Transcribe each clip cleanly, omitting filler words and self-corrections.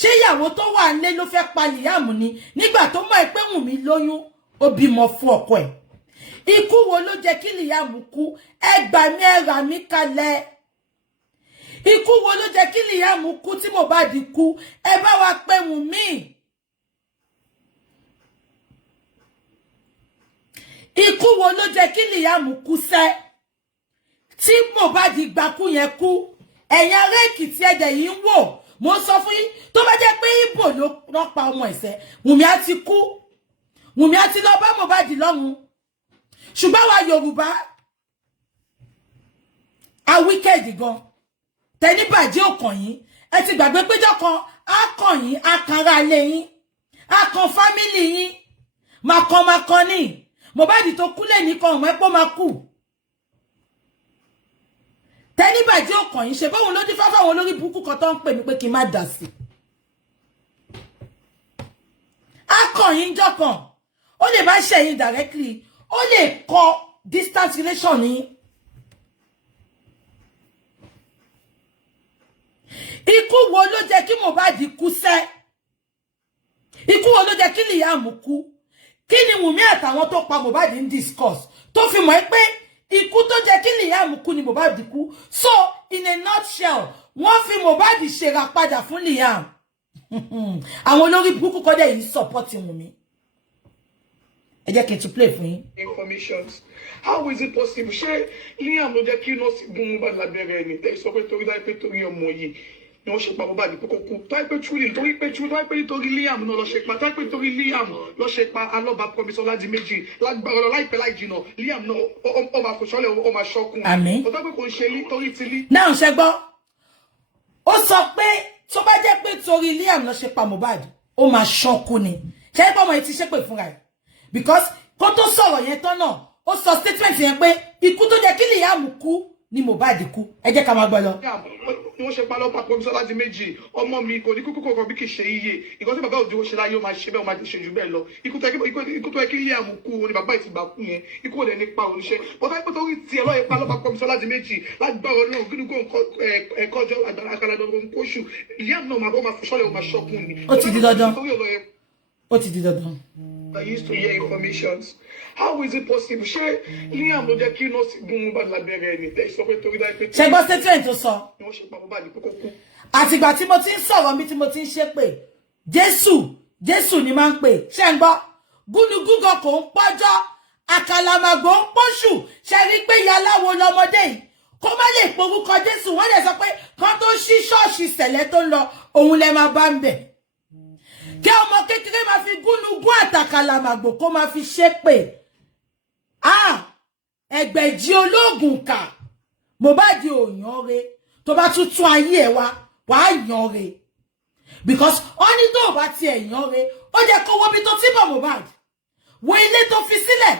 ṣé ìyàwó tó wà nílé ló fẹ́ pa Liam ni nígbà tó mọ̀ pé Wùnmí lóyún ó bímọ fún ọkọ ẹ̀. Ikú wo ló jẹ́ kí Liam kú? Ẹ gbà mí, ẹ rà mí kalẹ̀. Ikú wo ló jẹ́ kí Liam kú tí Mohbad kú? Ẹ bá wa pè Wùnmí. Ikú wo ló jẹ́ kí Liam kú sẹ́? Tí Mohbad gbakú yẹn kú. Ẹ̀yin ará Èkìtì ẹ̀dẹ̀ yìí ń wò. Mo sọ fún yín tó bá jẹ́ pé Ìgbò ló pa ọmọ ẹ̀sẹ̀, Wùnmí á ti kú. Wùnmí á ti lọ bá Mohbad lọ́run. Ṣùgbọ́n wa Yorùbá a wicked gan. Tẹ́ni bàjẹ́ ọkàn yín. Ẹ ti gbàgbé péjọ kan á kàn yín, á kanra lé yín. Á kan family yín. Makan ni. Mohbad tó kú lé ní kan ọmọ ẹ̀pọ̀ máa kú. Tẹ́ni bàjẹ́ ọkàn yín ṣe báwọn ló dín fáfá àwọn olórí burúkú kan tó ń pè mí pé kí n má dà sí. Á kàn yín jọkàn. Ó lè bá ṣe yín directly. Ó lè kọ distance relation ní. Ikú wo ló jẹ́ kí Mohbad kú sẹ́? Ikú wo ló jẹ́ kí Liam kú? Kí ni Wùnmí àtàwọn tó pa Mohbad ń discuss? Tó fi mọ̀ pé ikú tó jẹ́ kí Liam kú ni Mohbad kú. So, in a nutshell, wọ́n fi Mohbad ṣera padà fún Liam. Àwọn olórí burúkú kọ́ dẹ̀ yìí support Wùnmí. Ẹ jẹ́ kí n tún play fún yín. Informations. How is it possible? Ṣé Liam ló jẹ́ kí nọ́ọ̀sì gún Mohbad lábẹ́rẹ́ ẹni? Tẹ́ sọ pé torí dáì pé torí ọmọ yìí ni wọ́n ṣe pa Mohbad pé kó kú. Táì pé truly torí pé torí Liam náà lọ ṣe pa. Táì pé torí Liam lọ ṣe pa Alọ́ba Promise Ọládiméjì. Lágbára lọ láìpẹ́ láì jìnà Liam náà ó máa fòṣọ́lẹ̀ ó máa ṣọ́kùn. Àmín. Ọ̀tọ́ pé kò ń ṣe nítorí ti lí. Náà ṣe gbọ́. Ó sọ pé tó bá jẹ́ pé torí Liam lọ ṣe pa Mohbad, ó máa ṣọ́kùn ni. Ṣé ẹ pé ọmọ yìí ti ṣépè fúnra ẹ̀? Because kó tó sọ̀rọ̀ yẹn tán náà, ó sọ statement yẹn pé ikú tó jẹ́ kí Liam kú ni Mohbad kú. Ẹ jẹ́ ká máa gbọ́ lọ. Wọ́n ṣe pa Alọ́ba Promise Ọládiméjì. Ọmọ mi kò ní kúkú kọ̀ọ̀kan bí kì í ṣe iye. Ìkan tí bàbá òdi ó ṣe láyé ó máa ṣe bẹ́ẹ̀ ó máa ṣe jù bẹ́ẹ̀ lọ. Ikú tó yẹ kí Liam kú ni bàbá ìtìgbà kú yẹn. Ikú ò lè nípa oníṣẹ́. Bọ́tá ipò torí tiẹ̀ lọ́yẹ̀ pa Alọ́ba Promise Ọládiméjì lágbára Ọlọ́run gídúgbò ẹ̀kọ́jọ́ àkàlàdọ̀rọ̀ kóṣù. Liam náà máa fòṣọ́lẹ̀ ó máa ṣọ́kùn ni. Ó ti di dandan. Ó ti di dandan. I used to hear informations. How is it possible? Ṣé Liam ló jẹ́ kí nọ́ọ̀sì gún Mohbad lábẹ́rẹ́ ẹni? Tẹ́ sọ pé torí dáì pé. Ṣé gbọ́ statement tó sọ? Ni wọ́n ṣe pa Mohbad pé kó kú. Àtìgbà tí mo ti ń sọ̀rọ̀ mi tí mo ti ń ṣépè. Jésù ni máa ń pè. Ṣé ń gbọ́? Gúnugúgọ kò ń pọ́jọ́. Àkàlàmàgbò ń pọ́ṣù. Ṣé rí pé ìyá aláwo lọmọdé yìí? Kó má lè porúkọ Jésù. Wọ́n lè sọ pé kan tó ṣí ṣọ́ọ̀ṣì sẹ̀lẹ̀ tó ń lọ, òun lẹ máa bá ń bẹ̀. Kí ọmọ kékeré máa fi gúnugún àtàkàlàmàgbò kó máa fi ṣépè. Ẹgbẹ̀jì ológun kà. Mohbad ò yan re. Tó bá tún ayé ẹ̀ wá yan re. Because only tó bá ti ẹ̀ yan re, ó jẹ́ kó wo bí tó ti bọ̀ Mohbad. Wo ilé tó fi sílẹ̀.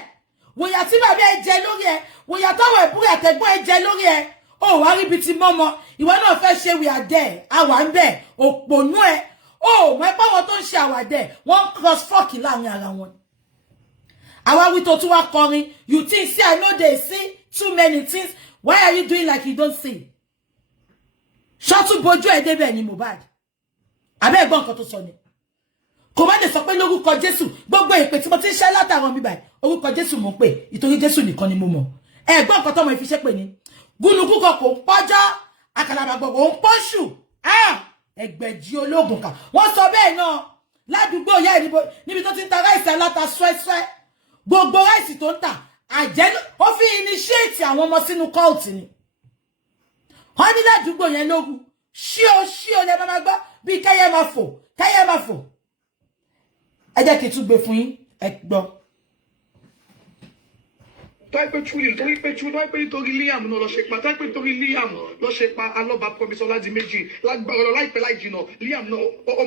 Wo ya tí bàbá ẹ jẹ lórí ẹ. Wo ya táwọn ẹ̀bùrú àtẹ̀gbọ́n ẹ jẹ lórí ẹ. Ó wá rí bí ti mọ́mọ́. Ìwọ náà fẹ́ ṣe we are there. Àwa ń bẹ̀. Òpònú ẹ. Ó mọ̀ pé àwọn tó ń ṣe àwàdẹ̀ wọ́n cross fuck láàrin ara wọn. Àwa wí tó tún wá kọrin, you think say I know they see too many things. Why are you doing like you don't see? Ṣọ́tún bojú ẹ̀ débẹ̀ ni Mohbad. Àbẹ́ ẹ̀gbọ́n nǹkan tó sọ ni. Kò má lè sọ pé lórúkọ Jésù, gbogbo ìpè tí mo ti ń ṣe látàwọn mi báyìí, orúkọ Jésù mo ń pè, ìtorí Jésù nìkan ni mo mọ̀. Ẹ̀gbọ́n nǹkan tó mọ̀ ìfiṣẹ́ pè ní. Gúnugúgọ kò ń pọ́jọ́, àkàlàmàgbò kò ń pọ́ṣù. Ẹgbẹ̀jì ológun kà. Wọ́n sọ bẹ́ẹ̀ náà ládùúgbò ìyá ẹ̀ níbi tó ti ń ta ráìsì aláta swẹ́swẹ́. Gbogbo ráìsì tó ń tà, àjẹ́ ó fi initiate àwọn ọmọ sínú cult ni. Wọ́n ní ládùúgbò yẹn lógun. Ṣíò lẹ máa gbọ́ bí kẹ́yẹ́ máa fò. Ẹ jẹ́ kí n tún gbé fún yín, ẹ gbọ́. Táì pé truly torí torí Liam náà lọ ṣe pa. Táì pé torí Liam lọ ṣe pa Alọ́ba Promise Ọládiméjì. Lágbára lọ láìpẹ́ láì jìnà Liam náà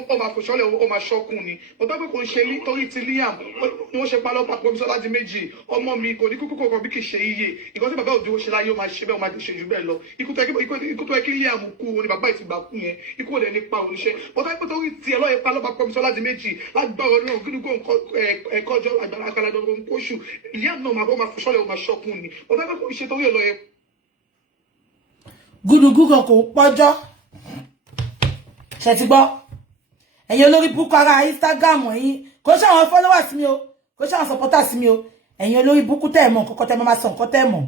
ó máa fòṣọ́lẹ̀ ó máa ṣọ́kùn ni. Ọ̀tọ́ pé kò ń ṣe nítorí ti Liam ni wọ́n ṣe pa Alọ́ba Promise Ọládiméjì. Ọmọ mi kò ní kúkú kọ̀ọ̀kan bí kì í ṣe iye. Ìkan tí bàbá òdi ó ṣe láyé ó máa ṣe bẹ́ẹ̀ ó máa ṣe jù bẹ́ẹ̀ lọ. Ikú tó yẹ kí Liam kú ni bàbá ìtìgbà kú yẹn. Ikú ò lè nípa oníṣẹ́. Ọ̀tọ́ pé torí tiẹ̀ lọ́yẹ̀ pa Alọ́ba Promise Ọládiméjì. Lágbára Ọlọ́run gídúgbò ẹ̀kọ́jọ́ àkàlàdọ̀rọ̀ kóṣù. Liam náà máa fòṣọ́lẹ̀ ó máa ṣọ́kùn ni. Gúnugúgọ kò pọ́jọ́. Ṣé ti gbọ́? ẹ̀yin olórí burúkú ara Instagram ẹ̀yin kò ṣe àwọn followers mi o kò ṣe àwọn supporters mi o ẹ̀yin olórí burúkú tẹ́ mọ̀ kọ́kọ́ tẹ́ máa sọ nǹkan tẹ́ mọ̀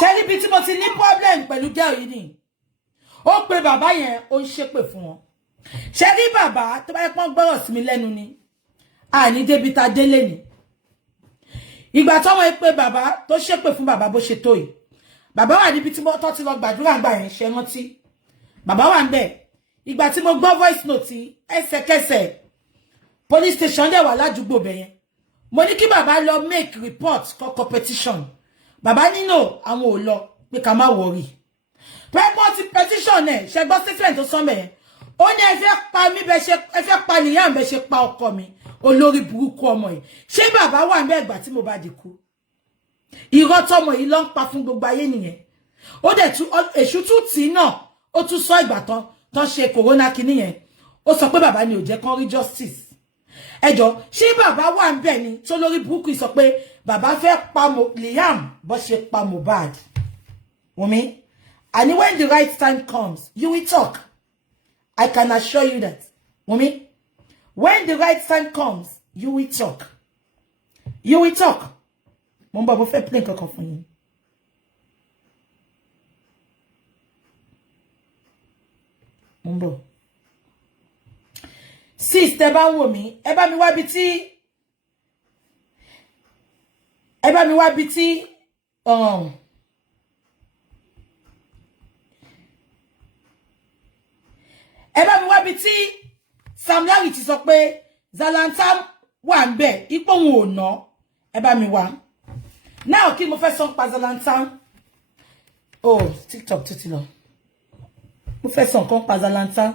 ṣẹ́rí bí tí mo ti ní problem pẹ̀lú girl yìí ni ó pe bàbá yẹn ó ń ṣépè fún wọn ṣẹ́rí bàbá tó bá yẹ pọ́n gbọ́rọ̀ sí mi lẹ́nu ni àní débi ta délé ni ìgbà tó wọ́n pe bàbá tó ṣépè fún bàbá bó ṣe tó yìí bàbá wà níbi tí tó ti lọ gbàdúrà gbà yẹn ṣe rántí bàbá wà ń bẹ̀ ìgbà tí mo gbọ́ voice note ẹsẹ̀kẹsẹ̀ police station dẹ̀ wà ládùúgbò bẹ̀ yẹn mo ní kí bàbá lọ make report kọ́kọ́ petition bàbá nínú àwọn ò lọ pé ká má worry pẹ́pọ́ ti petition ẹ̀ ṣe gbọ́ statement tó sọ́mọ̀ ẹ̀ ó ní ẹ fẹ́ pa mí bẹ́ ṣe ẹ fẹ́ pa Liam bẹ́ ṣe pa ọkọ mi olórí burúkú ọmọ yìí ṣé bàbá wà ń bẹ́ ìgbà tí Mohbad kú irọ́ tọmọ yìí ló ń pa fún gbogbo ayé nìyẹn ó dẹ̀ tún èṣù tún tì náà ó tún sọ ìgbà tán ṣe corona kìíní yẹn ó sọ pé bàbá ni ò jẹ́ kán rí justice ẹjọ́ ṣé bàbá wà ń bẹ̀ ni tó lórí burúkú sọ pé bàbá fẹ́ pa Liam bó ṣe pa Mohbad Wunmi and when the right time comes you will talk I can assure you that Wunmi when the right time comes you will talk mo ń bọ̀ mo fẹ́ play nǹkan fún yín mo ń bọ̀ sis tẹ́ bá ń wò mí ẹ bá mi wá bí tí ẹ bá mi wá bí tí ẹ bá mi wá bí tí Sam Larry ti sọ pé Zlatan wà ń bẹ̀ ipò òun ò ná ẹ bá mi wá now kí mo fẹ́ sọ pa Zlatan oh TikTok tó ti lọ mo fẹ́ sọ nǹkan pa Zlatan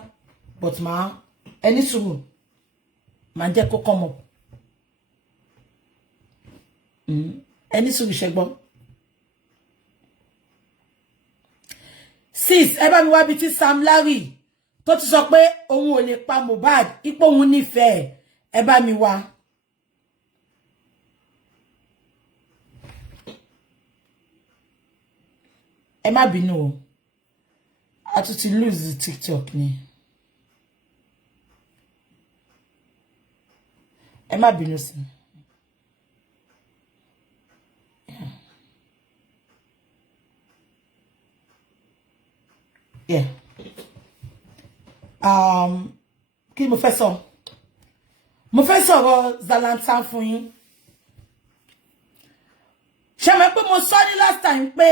but ma ẹni sùúrù máa jẹ́ kó come up ẹni sùúrù ṣẹgbọ́n sis ẹ bá mi wá bí tí Sam Larry tó ti sọ pé òun ò lè pa Mohbad ipò òun nífẹ̀ẹ́ ẹ bá mi wá ẹ má bínú o a tún ti lose TikTok ni ẹ má bínú sí yeah kí mo fẹ́ sọ mo fẹ́ sọ̀rọ̀ Zlatan fún yín ṣé mo pé mo sọ ní last time pé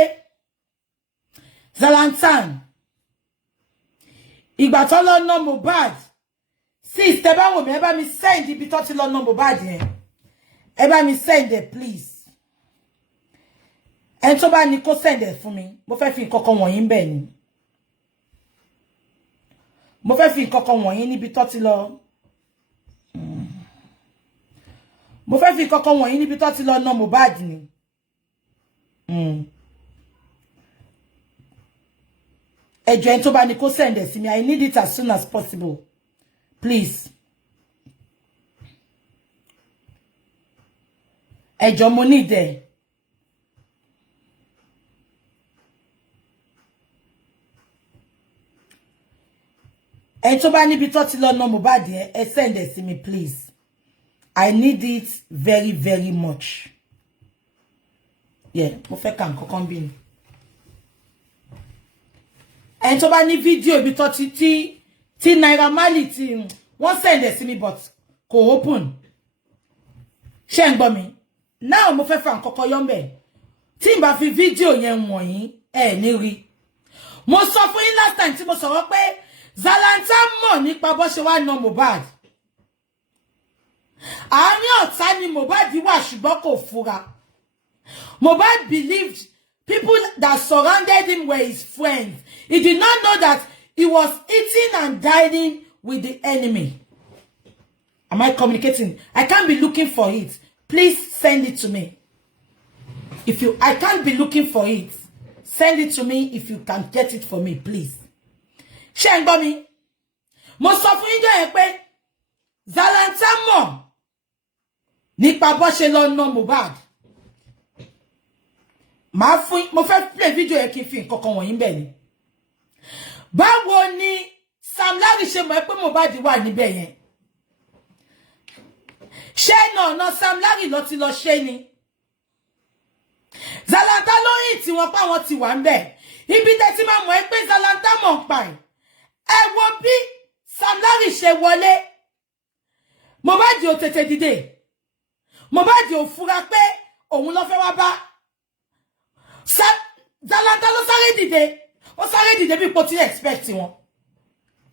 Zlatan ìgbà tó lọ ná Mohbad sis tẹ́ bá wò mí ẹ bá mi send ibi tó ti lọ ná Mohbad yẹn ẹ bá mi send it please ẹni tó bá ní kó send it fún mi mo fẹ́ fi nǹkan kan wọ̀nyí ńbẹ̀ ni mo fẹ́ fi nǹkan kan wọ̀nyí níbi tó ti lọ mo fẹ́ fi nǹkan kan wọ̀nyí níbi tó ti lọ ná Mohbad ni ẹjọ́ ẹni tó bá ní kó send it sí mi I need it as soon as possible please ẹjọ́ mo need it ẹni tó bá níbi tó ti lọ ná Mohbad yẹn ẹ send it sí mi please I need it very very much yeah mo fẹ́ kà nǹkan kan bí ni ẹni tó bá ní fídíò ibi tó ti Naira Marley tí wọ́n send it sí mi but kò open ṣé ń gbọ́ mi now mo fẹ́ fa nǹkan kan yọ ńbẹ̀ tí n bá fi fídíò yẹn wọ̀nyí ẹ ní rí mo sọ fún yín last time tí mo sọ̀rọ̀ pé Zlatan mọ̀ nípa bó ṣe wá ná Mohbad Àárín ọ̀tá ni Mohbad wà ṣùgbọ́n kò fura. Mohbad believed people that surrounded him were his friends. He did not know that he was eating and dining with the enemy. Am I communicating? I can't be looking for it. Please send it to me. I can't be looking for it. Send it to me if you can get it for me, please. Ṣé ń gbọ́ mi? Mo sọ fún yín jẹ́ pé Zlatan mọ̀ nípa bó ṣe lọ ná Mohbad. Mo fẹ́ play video yẹn kí n fi nǹkan kan wọ̀nyí ńbẹ̀ ni. Báwo ni Sam Larry ṣe mọ̀ pé Mohbad wà níbẹ̀ yẹn? Ṣé náà Sam Larry lọ ti lọ ṣe ni? Zlatan ló yìn tí wọ́n pa wọ́n ti wà ńbẹ̀. Ibi tẹ́ ti máa mọ̀ pé Zlatan mọ̀ ń pa ẹ̀. Ẹ wo bí Sam Larry ṣe wọlé. Mohbad ò tètè dìde. Mohbad ò fura pé òun ló fẹ́ wá bá. Zlatan ló sáré dìde. Ó sáré dìde bí po ti expect wọn.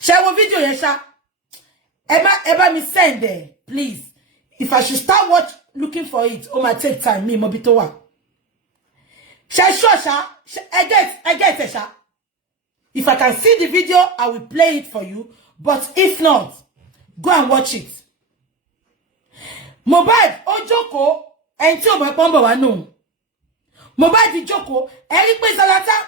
Ṣé wo video yẹn ṣá? Ẹ bá mi send it, please. If I should start looking for it, it might take time. Me mo bi tó wà. Ṣé sure ṣá? I get it ṣá. If I can see the video, I will play it for you. But if not, go and watch it. Mohbad, ó jókòó, ẹni tí ó mọ̀ pé ń bọ̀ wá nù. Mohbad jókòó, ẹ rí pé Zlatan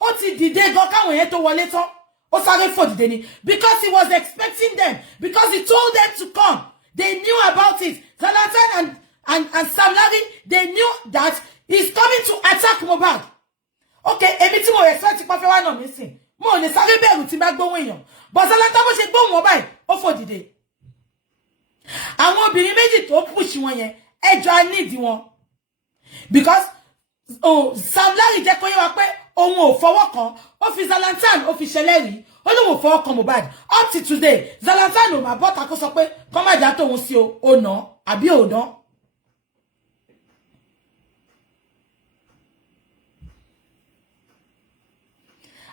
ó ti dìde gan káwọn yẹn tó wọlé tán. Ó sáré fò dìde ni because he was expecting them, because he told them to come. They knew about it. Zlatan and Sam Larry, they knew that he's coming to attack Mohbad. Okay, èmi tí mo expect pa fẹ́ wá nà mí sìn. Mo lè sáré bẹ̀rù tí bá gbóhùn èèyàn. But Zlatan bó ṣe gbóhùn wọn báyìí, ó fò dìde. Àwọn obìnrin méjì tó push wọn yẹn, ẹjọ́ á need wọn. Because Sam Larry jẹ́ kó yé wa pé òun ò fọwọ́ kan, ó fi Zlatan ó fi ṣẹlẹ́rìí, ó lóun ò fọwọ́ kan Mohbad. Up to today, Zlatan ò máa bọ́ta kó sọ pé kọ́ má jà tóun sí o nà àbí ò ná.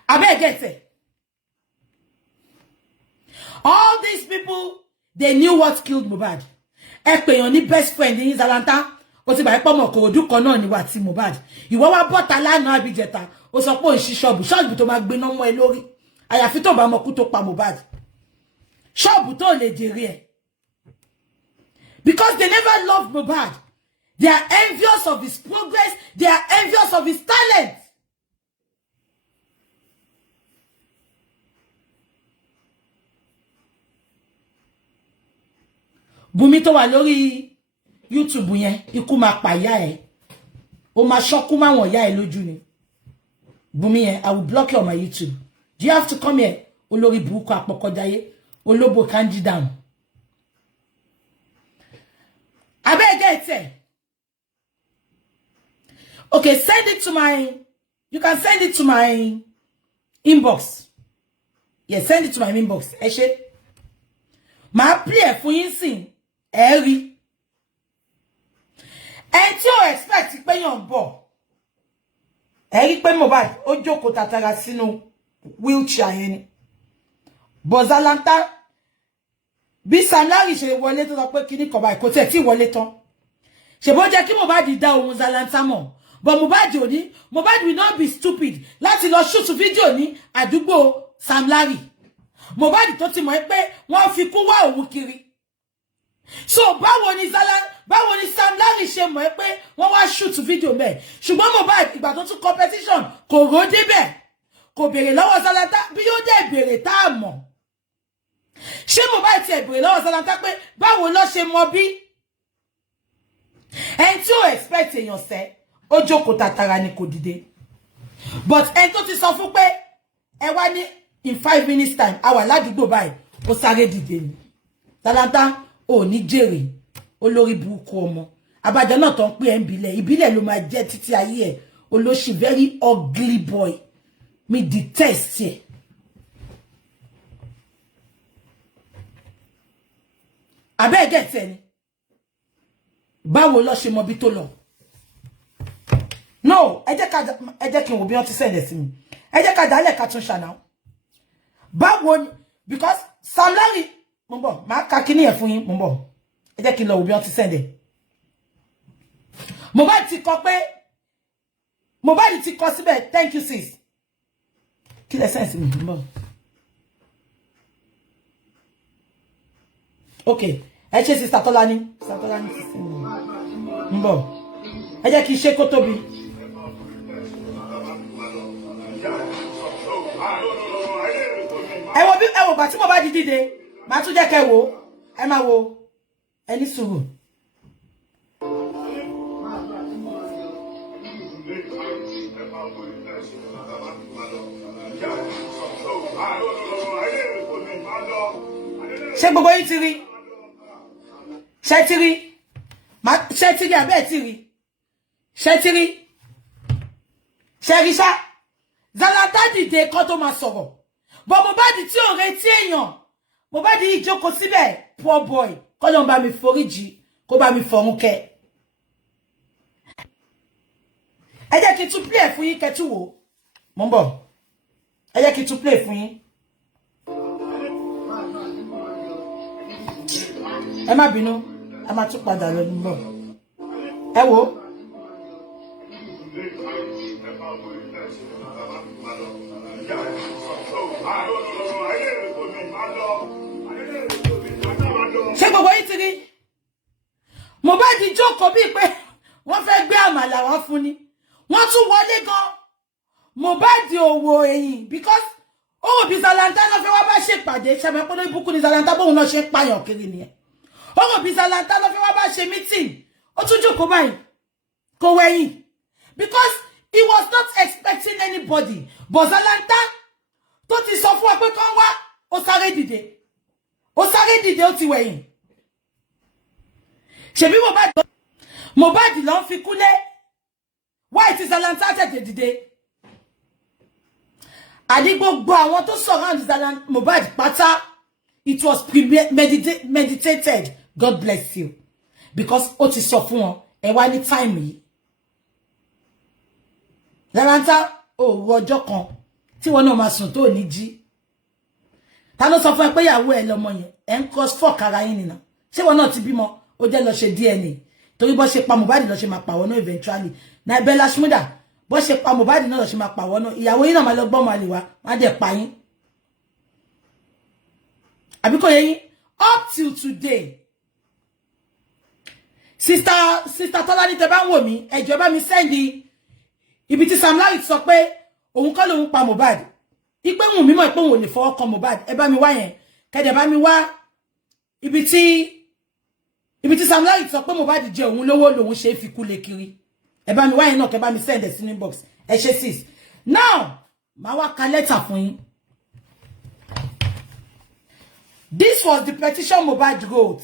Abeg get it. All these people, they knew what killed Mohbad. Ẹ pè yàn ní best friend ní Zlatan. Ó ti bá ẹ pọ́mọ Kòròdú kan náà ni wà tí Mohbad. Ìwọ wá bọ́ta lánàá àbíjẹta. Ó sọ pé ó ń ṣí ṣọ́ọ̀bù tó máa gbéná mọ́ ẹ lórí. Àyàfi tó bá mọ kú tó pa Mohbad. Ṣọ́ọ̀bù tó lè jèrè ẹ̀. Because they never loved Mohbad. They are envious of his progress. They are envious of his talent. Bùnmi tó wà lórí YouTube yẹn, ikú máa pa ìyá ẹ̀. Ó máa ṣọ́kú máa wọ̀n ìyá ẹ̀ lójú ni. Bùnmi yẹn, I will block you on my YouTube. Do you have to come here? Olórí burúkú àpọ̀kọ̀dáyé, olóbò kanji down. Abeg get it. Okay, send it to you can send it to my inbox. Yeah, send it to my inbox. Ẹ ṣé. Màá play ẹ̀ fún yín sìn. Ẹ rí. Ẹ tí ó expect pé yàn bọ̀. Ẹ rí pé Mohbad ó jókòó tàtàrà sínú wheelchair yẹn ni. But Zlatan bí Sam Larry ṣe wọlé tó sọ pé kíní kan báyìí kò tẹ̀ tí wọlé tán. Ṣé bó jẹ́ kí Mohbad dá ohun Zlatan mọ̀. But Mohbad will not be stupid láti lọ shoot video ní àdúgbò Sam Larry. Mohbad tó ti mọ̀ pé wọ́n fi kú wá òun kiri. So báwo ni Sam Larry ṣe mọ̀ pé wọ́n wá shoot video mẹ́. Ṣùgbọ́n Mohbad ìgbà tó tún competition kò ro débẹ̀. Kò béèrè lọ́wọ́ Zlatan bí yóò dé béèrè tá a mọ̀. Ṣé Mohbad ti béèrè lọ́wọ́ Zlatan pé báwo ló ṣe mọ̀ bí? Ẹni tí ó expect èèyàn sẹ́, ó jókòó tàtàrà ni kò dìde. But ẹni tó ti sọ fún pé ẹ wá ní in 5 minutes time, àwa ládùúgbò báyìí, ó sáré dìde ni. Zlatan ò ní jèrè, olórí burúkú ọmọ. Àbájá náà tó ń pè ẹ́ ìbílẹ̀ ló máa jẹ́ títí ayé ẹ̀. Olóṣì very ugly boy. Me detest ẹ. Abeg get ẹ ni. Báwo ló ṣe mọ̀ bí tó lọ? No, ẹ jẹ́ kí n wò bí wọ́n ti send ẹ sí mi. Ẹ jẹ́ ká dálẹ̀ ká tún ṣá now. Báwo ni, because Sam Larry mo bọ̀, máa ka kíní ẹ̀ fún yín mo bọ̀. ẹ jẹ́ kí n lọ wo bí wọ́n ti send ẹ̀. Mohbad ti kọ pé Mohbad ti kọ síbẹ̀ thank you sis. Kí lẹ sense mi mbọ. Okay, ẹ ṣe sister Tolani mbọ. Ẹ jẹ́ kí n ṣe kó tóbi. Ẹ wo bá tí Mohbad dìde, má tún jẹ́ kẹ́ wò. Ẹ máa wò. Ẹ ní sùúrù. Ṣé gbogbo yín ti rí? Ṣé ti rí? Ṣé ti rí àbẹ́ ti rí? Ṣé ti rí? Ṣé rí ṣá? Zlatan dìde kan tó máa sọ̀rọ̀. But Mohbad tí ò retí èèyàn. Mohbad yìí jókòó síbẹ̀, poor boy. Kọ́lọ́n bá mi foríjì, kó bá mi fọ̀run kẹ́. Ẹ jẹ́ kí n tún play fún yín kẹ́ tún wò. Mo ń bọ̀. Ẹ jẹ́ kí n tún play fún yín. Ẹ má bínú, a máa tún padà lọ ń bọ̀. Ẹ wò. Ṣé gbogbo yín ti rí? Mohbad jókòó bíi pé wọ́n fẹ́ gbé àmàlà wá fún ni. Wọ́n tún wọlé gan. Mohbad òwò ẹ̀yìn because ó wò bí Zlatan ló fẹ́ wá bá ṣe pàdé ṣẹ̀mẹ̀ pé lórí búkú ni Zlatan bóun náà ṣe pààyàn kiri nìyẹn. Ó wò bí Zlatan ló fẹ́ wá bá ṣe meeting. Ó tún jókòó báyìí. Kò wẹ̀yìn. Because he was not expecting anybody. But Zlatan tó ti sọ fún ọ pé kán wá, ó sáré dìde. Ó sáré dìde, ó ti wẹ̀yìn. Ṣebí Mohbad ló ń fi kúlé. Why ti Zlatan tètè dìde? Àdí gbogbo àwọn tó surround Zlatan Mohbad pátá, it was meditated. God bless you. Because ó ti sọ fún wọn, ẹ wá ní time yìí. Zlatan ó ọjọ́ kan tí wọ́n náà máa sùn tó ní jí. Ta ló sọ fún ẹ pé ìyàwó ẹ lọ́mọ yẹn? Ẹ ń cross fork ara yín nìna. Ṣé wọ́n náà ti bímọ? Ó jẹ́ lọ ṣe DNA. Torí bó ṣe pa Mohbad lọ ṣe máa pa wọ́n náà eventually. Na Bella Shmurda bó ṣe pa Mohbad náà lọ ṣe máa pa wọ́n náà. Ìyàwó yín náà máa lọ gbọ́mọ àlè wá, wọ́n á dẹ̀ pa yín. Àbí kò yé yín? Up till today. Sister Tolani tẹ́ bá ń wò mí, ẹ jọ̀ọ́ bá mi send ibi tí Sam Larry sọ pé òun kọ́ lòun pa Mohbad. Ipe wùn mímọ̀ pé òun ò lè fọwọ́ kan Mohbad. Ẹ bá mi wá yẹn. Kẹ́dẹ̀ bá mi wá ibi tí Sam Larry sọ pé Mohbad jẹ òun lówó lòun ṣe fi kú lé kiri. Ẹ bá mi wá yẹn náà kẹ́ bá mi send sí inbox. Ẹ ṣé sis. Now, màá wá ka letter fún yín. This was the petition Mohbad wrote.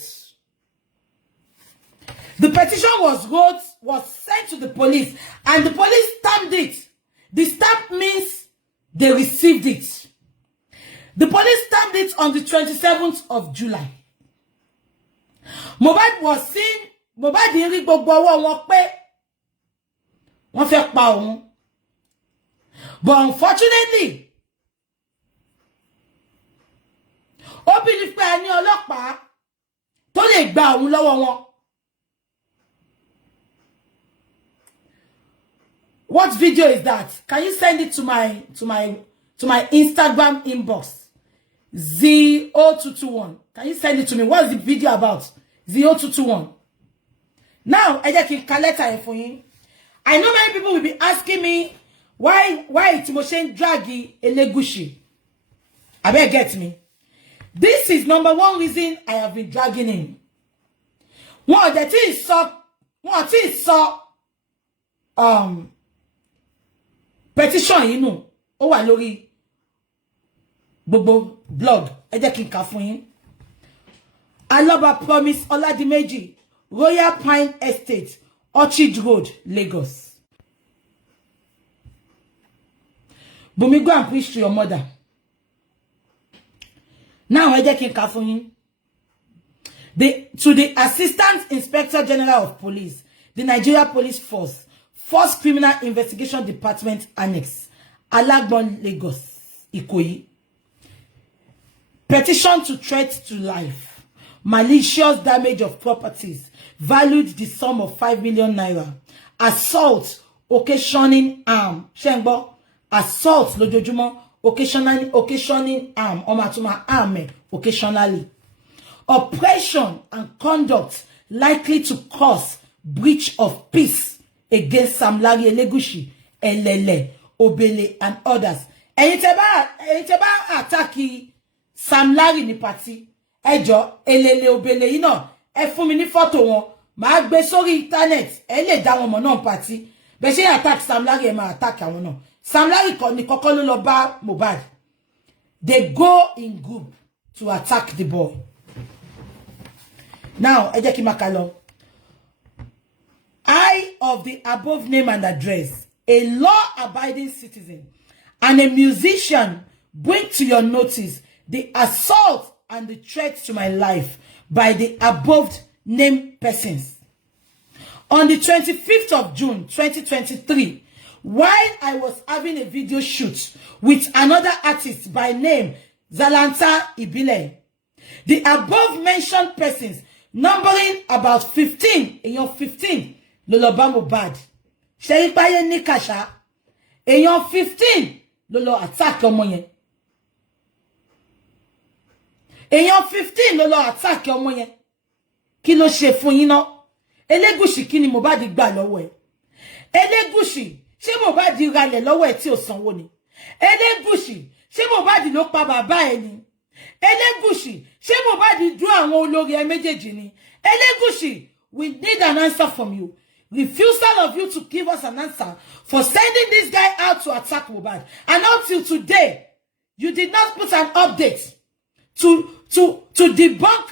The petition was sent to the police, and the police stamped it. The stamp means they received it. The police stamped it on the 27th of July. Mohbad was seen. Mohbad didn't rí gbogbo ọwọ́ wọn pé wọ́n fẹ́ pa òun. But unfortunately, ó believe pé ẹni ọlọ́pàá tó lè gba òun lọ́wọ́ wọn. What video is that? Can you send it to my Instagram inbox? Z0221. Can you send it to me? What's the video about? Z0221. Now, I just can letter for you. I know many people will be asking me why Timoshen Draghi Elegushi. I better get me. This is number one reason I have been dragging him. One, the thing is so petition you know. Ó wà lórí gbogbo blog. Ẹ jẹ́ kí n kà fún yín. Aloba Promise Oladimeji, Royal Pine Estate, Orchard Road, Lagos. Bumi, go and preach to your mother. Now, ẹ jẹ́ kí n kà fún yín. To the Assistant Inspector General of Police, the Nigeria Police Force, Force Criminal Investigation Department Annex, Alagbon, Lagos, Ikoyi. Petition to threat to life. malicious damage of properties, valued the sum of 5 million naira, assault, occasioning harm, Shengbo, assault, lojojumo, occasioning harm, omatuma harm, occasionally, oppression and conduct likely to cause breach of peace against Sam Larry Elegushi, Elele, Obele, and others. Ẹ̀yin tẹ́ bá attack Sam Larry ní party, ẹjọ́ Elele, Obele yìí náà, ẹ fún mi ní photo wọn, màá gbé sórí internet, ẹ lè dá wọn mọ̀ náà party. Bẹ́ẹ̀ ṣe attack Sam Larry, ẹ máa attack àwọn náà. Sam Larry ní kọ́kọ́ ló lọ bá Mohbad. They go in group to attack the boy. Now, ẹ jẹ́ kí n máa kà lọ. I of the above name and address, a law-abiding citizen and a musician, bring to your notice the assault and the threat to my life by the above named persons. On the 25th of June 2023, while I was having a video shoot with another artist by name Zlatan Ibile, the above mentioned persons, numbering about 15, 15, ló lọ bá Mohbad. Ṣé ipáyé ní kàṣà, èèyàn 15 ló lọ attack ọmọ yẹn. Èèyàn 15 ló lọ attack ọmọ yẹn. Kí ló ṣe fún yín náà? Elegushi kí ni Mohbad gbà lọ́wọ́ ẹ̀? Elegushi, ṣé Mohbad ralẹ̀ lọ́wọ́ ẹ̀ tí ò sanwó ni? Elegushi, ṣé Mohbad ló pa bàbá ẹ̀ ni? Elegushi, ṣé Mohbad dú àwọn olórí ẹ̀ méjèèjì ni? Elegushi, we need an answer from you. Refusal of you to give us an answer for sending this guy out to attack Mohbad. And until today, you did not put an update to debunk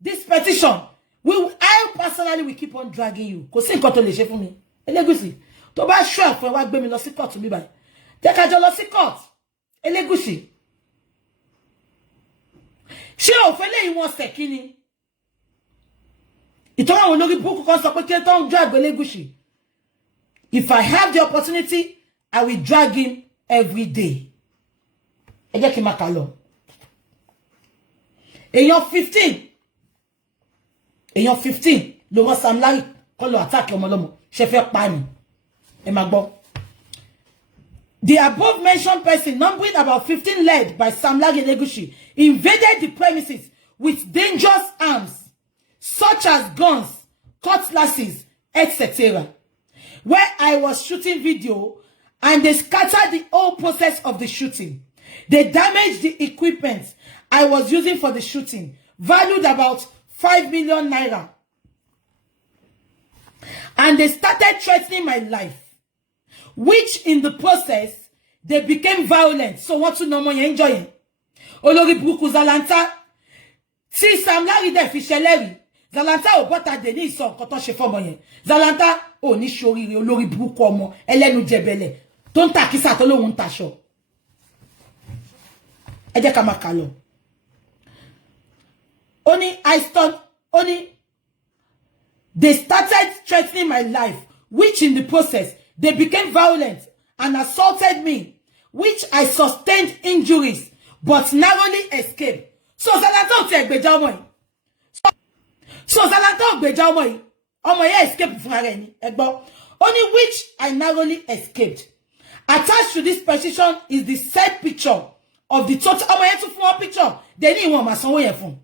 this petition. I personally will keep on dragging you. Kò sí nǹkan tó lè ṣe fún mi. Elegushi, tó bá sure fún ẹ wá gbé mi lọ sí court mi báyìí. Jẹ́ ká jọ lọ sí court. Elegushi. Ṣé o fẹ́ lẹ́yìn wọn ṣe kíni? Ìtọ́wọ́ àwọn olórí burúkú kan sọ pé kí ẹ tó ń drag Elegushi. If I have the opportunity, I will drag him every day. Ẹ jẹ́ kí n máa kà lọ. Èèyàn 15 ló wọ́n Sam Larry kọ́ lọ attack ọmọ lọ́mọ. Ṣé fẹ́ pa ni? Ẹ máa gbọ́. The above mentioned person, numbering about 15, led by Sam Larry Elegushi, invaded the premises with dangerous arms, such as guns, cutlasses, etc., where I was shooting video, and they scattered the whole process of the shooting. They damaged the equipment I was using for the shooting, valued about 5 million naira. And they started threatening my life, which in the process, they became violent. So what to know more enjoying? Olórí burúkú Zlatan, tí Sam Larry dẹ̀ fi ṣẹlẹ́rìí, Zlatan ò bọ́ta dé ní ìsọ̀ nǹkan tó ṣe fọ́mọ yẹn. Zlatan ò ní ṣoríire olórí burúkú ọmọ ẹlẹ́nu jẹ̀bẹ̀lẹ̀ tó ń tàkísà tó lóhun ń taṣọ. Ẹ jẹ́ ká máa kà lọ. They started threatening my life, which in the process, they became violent and assaulted me, which I sustained injuries, but narrowly escaped. So Zlatan ti ẹgbẹ̀já ọmọ yìí. So Zlatan gbèjà ọmọ yìí. Ọmọ yẹn escape fún ara ẹni. Ẹ gbọ́. Only which I narrowly escaped. Attached to this petition is the said picture of the total. Ọmọ yẹn tún fún wọn picture. They ní ìwọ̀n máa sanwó yẹn fún.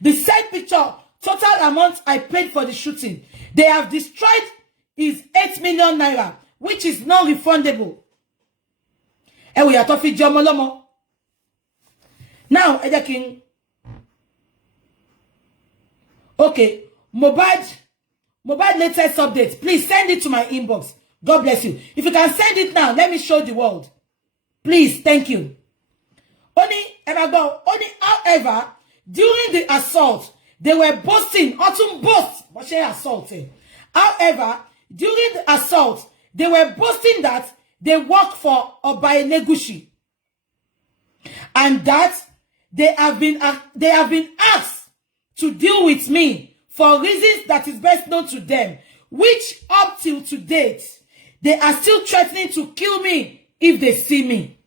The said picture, total amount I paid for the shooting. They have destroyed is 8 million naira, which is non-refundable. Ẹ wò yàtọ̀ fi jẹ ọmọ lọ́mọ. Now, ẹ jẹ́ kí n. Okay, Mohbad latest update. Please send it to my inbox. God bless you. If you can send it now, let me show the world. Please, thank you. Only, however, during the assault, they were boasting, what she assaulted. However, during the assault, they were boasting that they work for Oba Elegushi, and that they have been asked to deal with me for reasons that is best known to them, which up till to date, they are still threatening to kill me if they see me.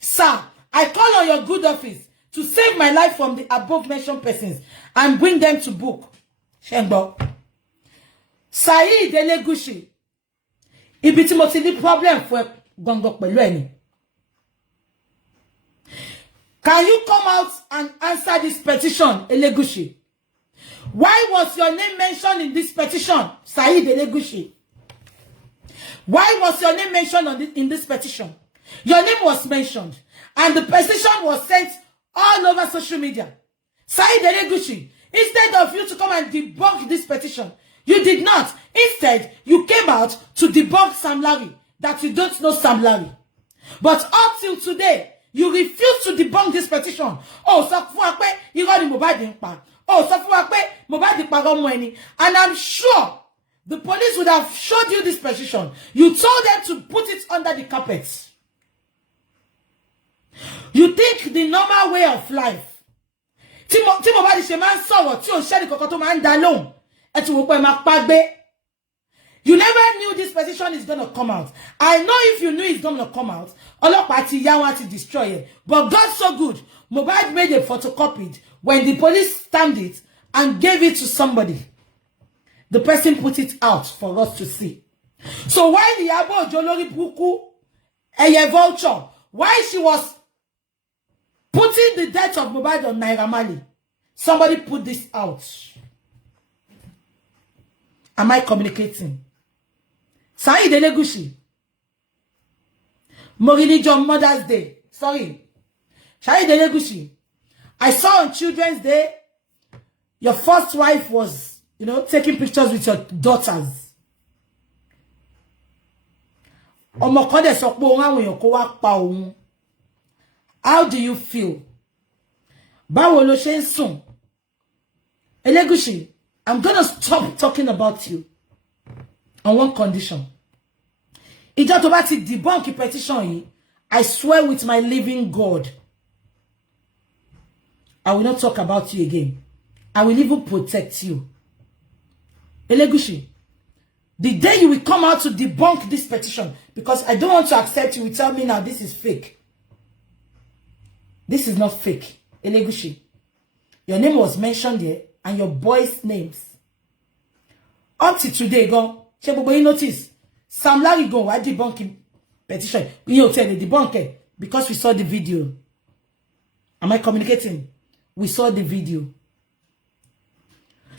Sir, I call on your good office to save my life from the above mentioned persons and bring them to book. Shengbo. Saheed Elegushi. Ibi tí mo ti ní problem fún gongo pẹ̀lú ẹni. Can you come out and answer this petition, Elegushi? Why was your name mentioned in this petition, Saheed Elegushi? Why was your name mentioned in this petition? Your name was mentioned, and the petition was sent all over social media. Saheed Elegushi, instead of you to come and debunk this petition, you did not. Instead, you came out to debunk Sam Larry, that you don't know Sam Larry. But up till today, you refuse to debunk this petition. Oh, so fún pé irọ́ ni Mohbad ń pa. Oh, so fún pé Mohbad parọ́ mọ́ ẹni. And I'm sure the police would have showed you this petition. You told them to put it under the carpet. You think the normal way of life. Tí Mohbad ṣe máa ń sọ̀rọ̀ tí ò ṣe ní kankan tó máa ń dá lóhùn. Ẹ ti wò pé máa pagbe. You never knew this petition is going to come out. I know if you knew it's going to come out, ọlọ́pàá ti yá wọn to destroy it. But God so good, Mohbad made a photocopied when the police stamped it and gave it to somebody. The person put it out for us to see. So why the Abo Jolori Buku, Eye Vulture, why she was putting the death of Mohbad on Naira Marley, somebody put this out. Am I communicating? Saheed Elegushi. Morinijo Mother's Day. Sorry. Saheed Elegushi. I saw on Children's Day, your first wife was, taking pictures with your daughters. How do you feel? Báwo lo ṣe ń sùn? Elegushi, I'm gonna stop talking about you on one condition. Ìjọ tó bá ti debunk petition yìí, I swear with my living God, I will not talk about you again. I will even protect you. Elegushi, the day you will come out to debunk this petition, because I don't want to accept you will tell me now this is fake. This is not fake. Elegushi, your name was mentioned here and your boys' names. Up to today, go. You notice Sam Larry go why debunking petition. You tell the debunker because we saw the video. Am I communicating? We saw the video.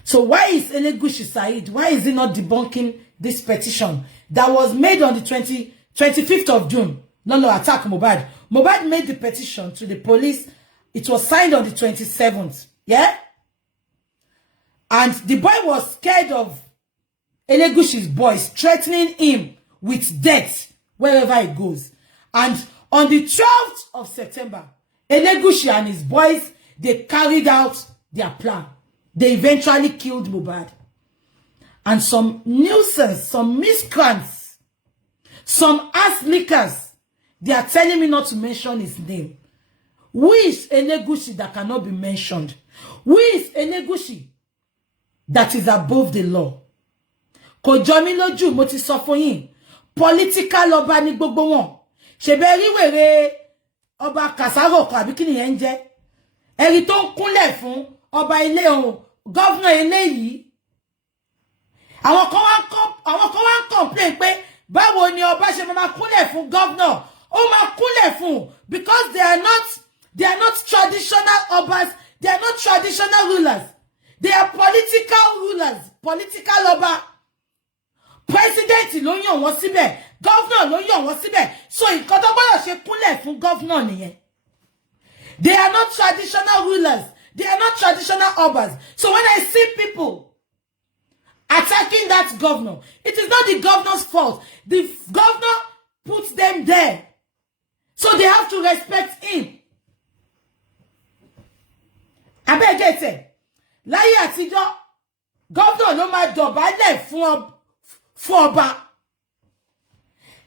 So why is Elegushi Saheed? Why is he not debunking this petition that was made on the 25th of June? No, attack Mohbad. Mohbad made the petition to the police. It was signed on the 27th. Yeah? And the boy was scared of Elegushi's boys threatening him with death wherever he goes. And on the 12th of September, Elegushi and his boys, they carried out their plan. They eventually killed Mohbad. And some nuisance, some miscreants, some ass lickers, they are telling me not to mention his name. Who is Elegushi that cannot be mentioned? Who is Elegushi that is above the law? Kò jọ mí lójú, mo ti sọ fún yín. Political ọba ni gbogbo wọn. Ṣebí rí wèrè ọba Kasaro ko àbí kíni yẹn jẹ́. Ẹ̀rí tó ń kúnlẹ̀ fún ọba ilé o, governor eléyìí. Àwọn kan wá complain pé báwo ni ọba ṣe máa kúnlẹ̀ fún governor? Ó máa kúnlẹ̀ fún because they are not traditional obas, they are not traditional rulers. They are political rulers, political ọba. President ló yàn wọ́n síbẹ̀, governor ló yàn wọ́n síbẹ̀. So nǹkan tó gbọ́dọ̀ ṣe kúnlẹ̀ fún governor nìyẹn. They are not traditional rulers. They are not traditional obas. So when I see people attacking that governor, it is not the governor's fault. The governor puts them there. So they have to respect him. Abegete, láyé àtijọ́, governor ló máa dọ̀bálẹ̀ fún ọba.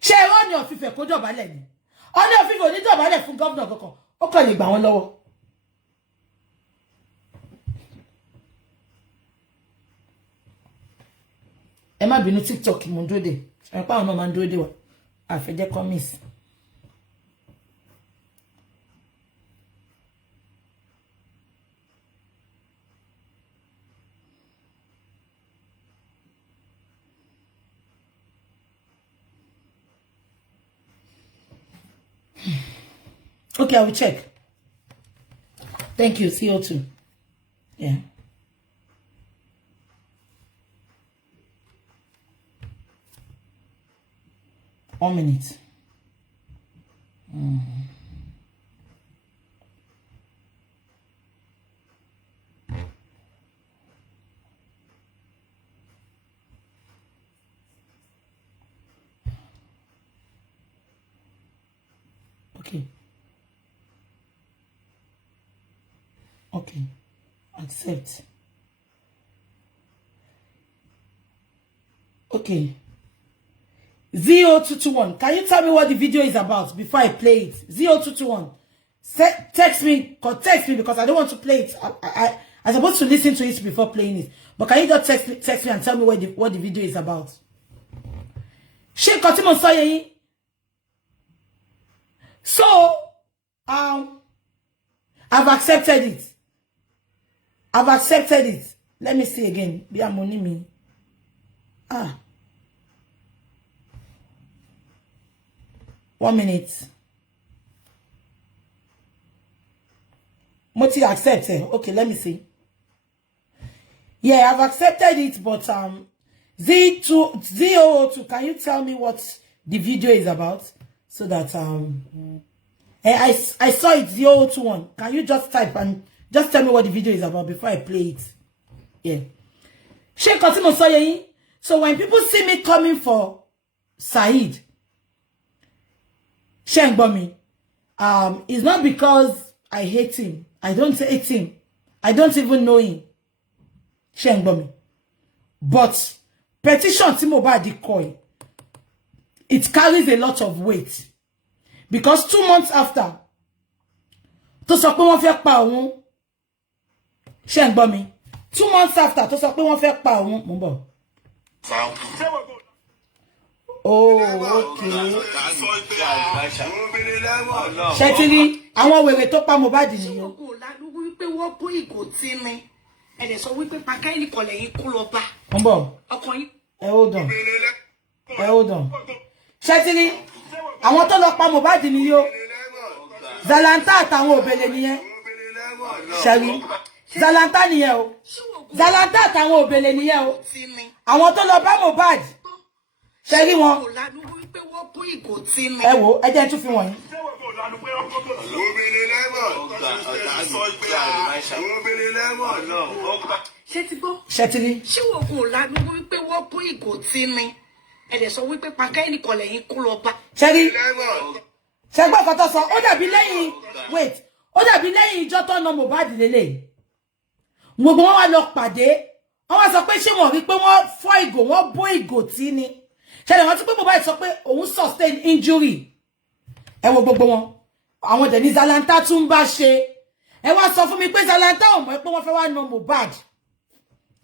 Ṣé ẹ̀rọ ni ọ̀fìfẹ́ kó dọ̀bálẹ̀ ni? Ọ̀nà ọ̀fìfẹ́ ò ní dọ̀bálẹ̀ fún governor kankan. Ó kàn lè gbà wọ́n lọ́wọ́. Ẹ má bínú TikTok mo dúró dè. Ṣé pa àwọn náà máa ń dúró dè wá? Àfẹ́jẹ́ kọ́ miss. Okay, I will check. Thank you, CO2. Yeah. One minute. Okay. Okay. Accept. Okay. 0221. Can you tell me what the video is about before I play it? 0221. Text me because I don't want to play it. I'm supposed to listen to it before playing it. But can you just text me and tell me what the video is about? She continue saying. So, I've accepted it. I've accepted it. Let me see again. Be a money me. Ah. 1 minute. Moti accepted. Okay, let me see. Yeah, I've accepted it, but Z02, can you tell me what the video is about? So that I saw it 021. Can you just type and just tell me what the video is about before I play it? Yeah. So when people see me coming for Said, Shengbomi, it's not because I hate him. I don't hate him. I don't even know him. Shengbomi. But petition tí Mohbad di coin, it carries a lot of weight. Because 2 months after, tó sọ pé wọ́n fẹ́ pa òun. Shengbomi. 2 months after, tó sọ pé wọ́n fẹ́ pa òun. Mo ń bọ̀. Oh, okay. Ṣẹ́tìrí, àwọn wèrè tó pa Mohbad nìyẹn. Wípé wọ́n bó ìgò tí mi. Ẹ̀dẹ̀ sọ wípé pàkẹ́lì kọlẹ̀ yín kú lọ bá. Mo ń bọ̀. Ọkàn yín. Hold on. Ṣẹ́tìrí, àwọn tó lọ pa Mohbad nìyẹn. Zlatan àtàwọn òbèlè nìyẹn. Ṣẹ́rí. Zlatan nìyẹn o. Zlatan àtàwọn òbèlè nìyẹn o. Àwọn tó lọ bá Mohbad. Ṣẹ́rí wọn. Ẹ wò, ẹ jẹ́ tún fi wọ̀nyí. Ṣẹ́tìrí. Ṣé òògùn òlànà wípé wọ́n bó ìgò tí mi? Ẹ̀dẹ̀ sọ wípé pàkẹ́lì kọlẹ̀ yín kú lọ bá. Ṣẹ́rí. Ṣẹ́gbọ́n kan tó sọ, ó dàbí lẹ́yìn, wait, ó dàbí lẹ́yìn ìjọ tó na Mohbad lélẹ̀. Gbogbo wọn wá lọ pàdé, wọ́n wá sọ pé ṣé wọ́n rí pé wọ́n fọ́ ìgò, wọ́n bó ìgò tí ni. Ṣẹ́rí wọ́n ti pé Mohbad sọ pé òun sustain injury. Ẹ wo gbogbo wọn. Àwọn dẹ̀ ní Zlatan tún bá ṣe. Ẹ wá sọ fún mi pé Zlatan ò mọ̀ pé wọ́n fẹ́ wá na Mohbad.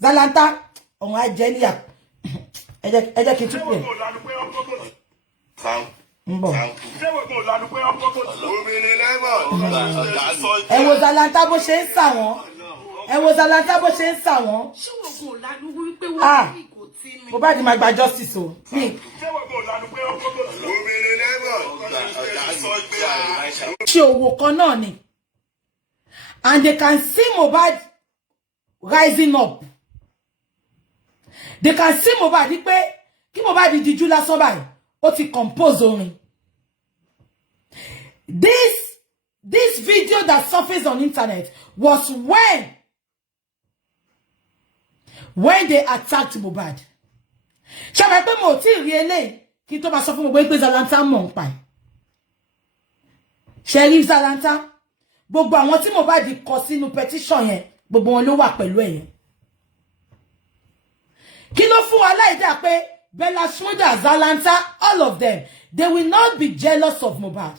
Zlatan, òun á jẹ́ níyà. Ẹ jẹ́ kí n tún pè. Ń bọ̀. Ẹ wo Zlatan bó ṣe ń sà wọ́n. Ẹ wo Zlatan bó ṣe ń sà wọ́n. Ah, Mohbad máa gba justice o. Ṣé owó kan náà ni? And they can see Mohbad rising up. They can see Mohbad pé kí Mohbad dijú lásán báyìí, ó ti compose orin. This video that surfaced on internet was when they attacked Mohbad. Ṣé mo pé mo ti rí eléyìí kí tó bá sọ fún mo pé Zlatan mọ̀ ń pa ẹ̀. Ṣé rí Zlatan? Gbogbo àwọn tí Mohbad kọ sínú petition yẹn, gbogbo wọn ló wà pẹ̀lú ẹ̀yẹn. Kí ló fún wa láìdá pé Bella Shmurda, Zlatan, all of them, they will not be jealous of Mohbad.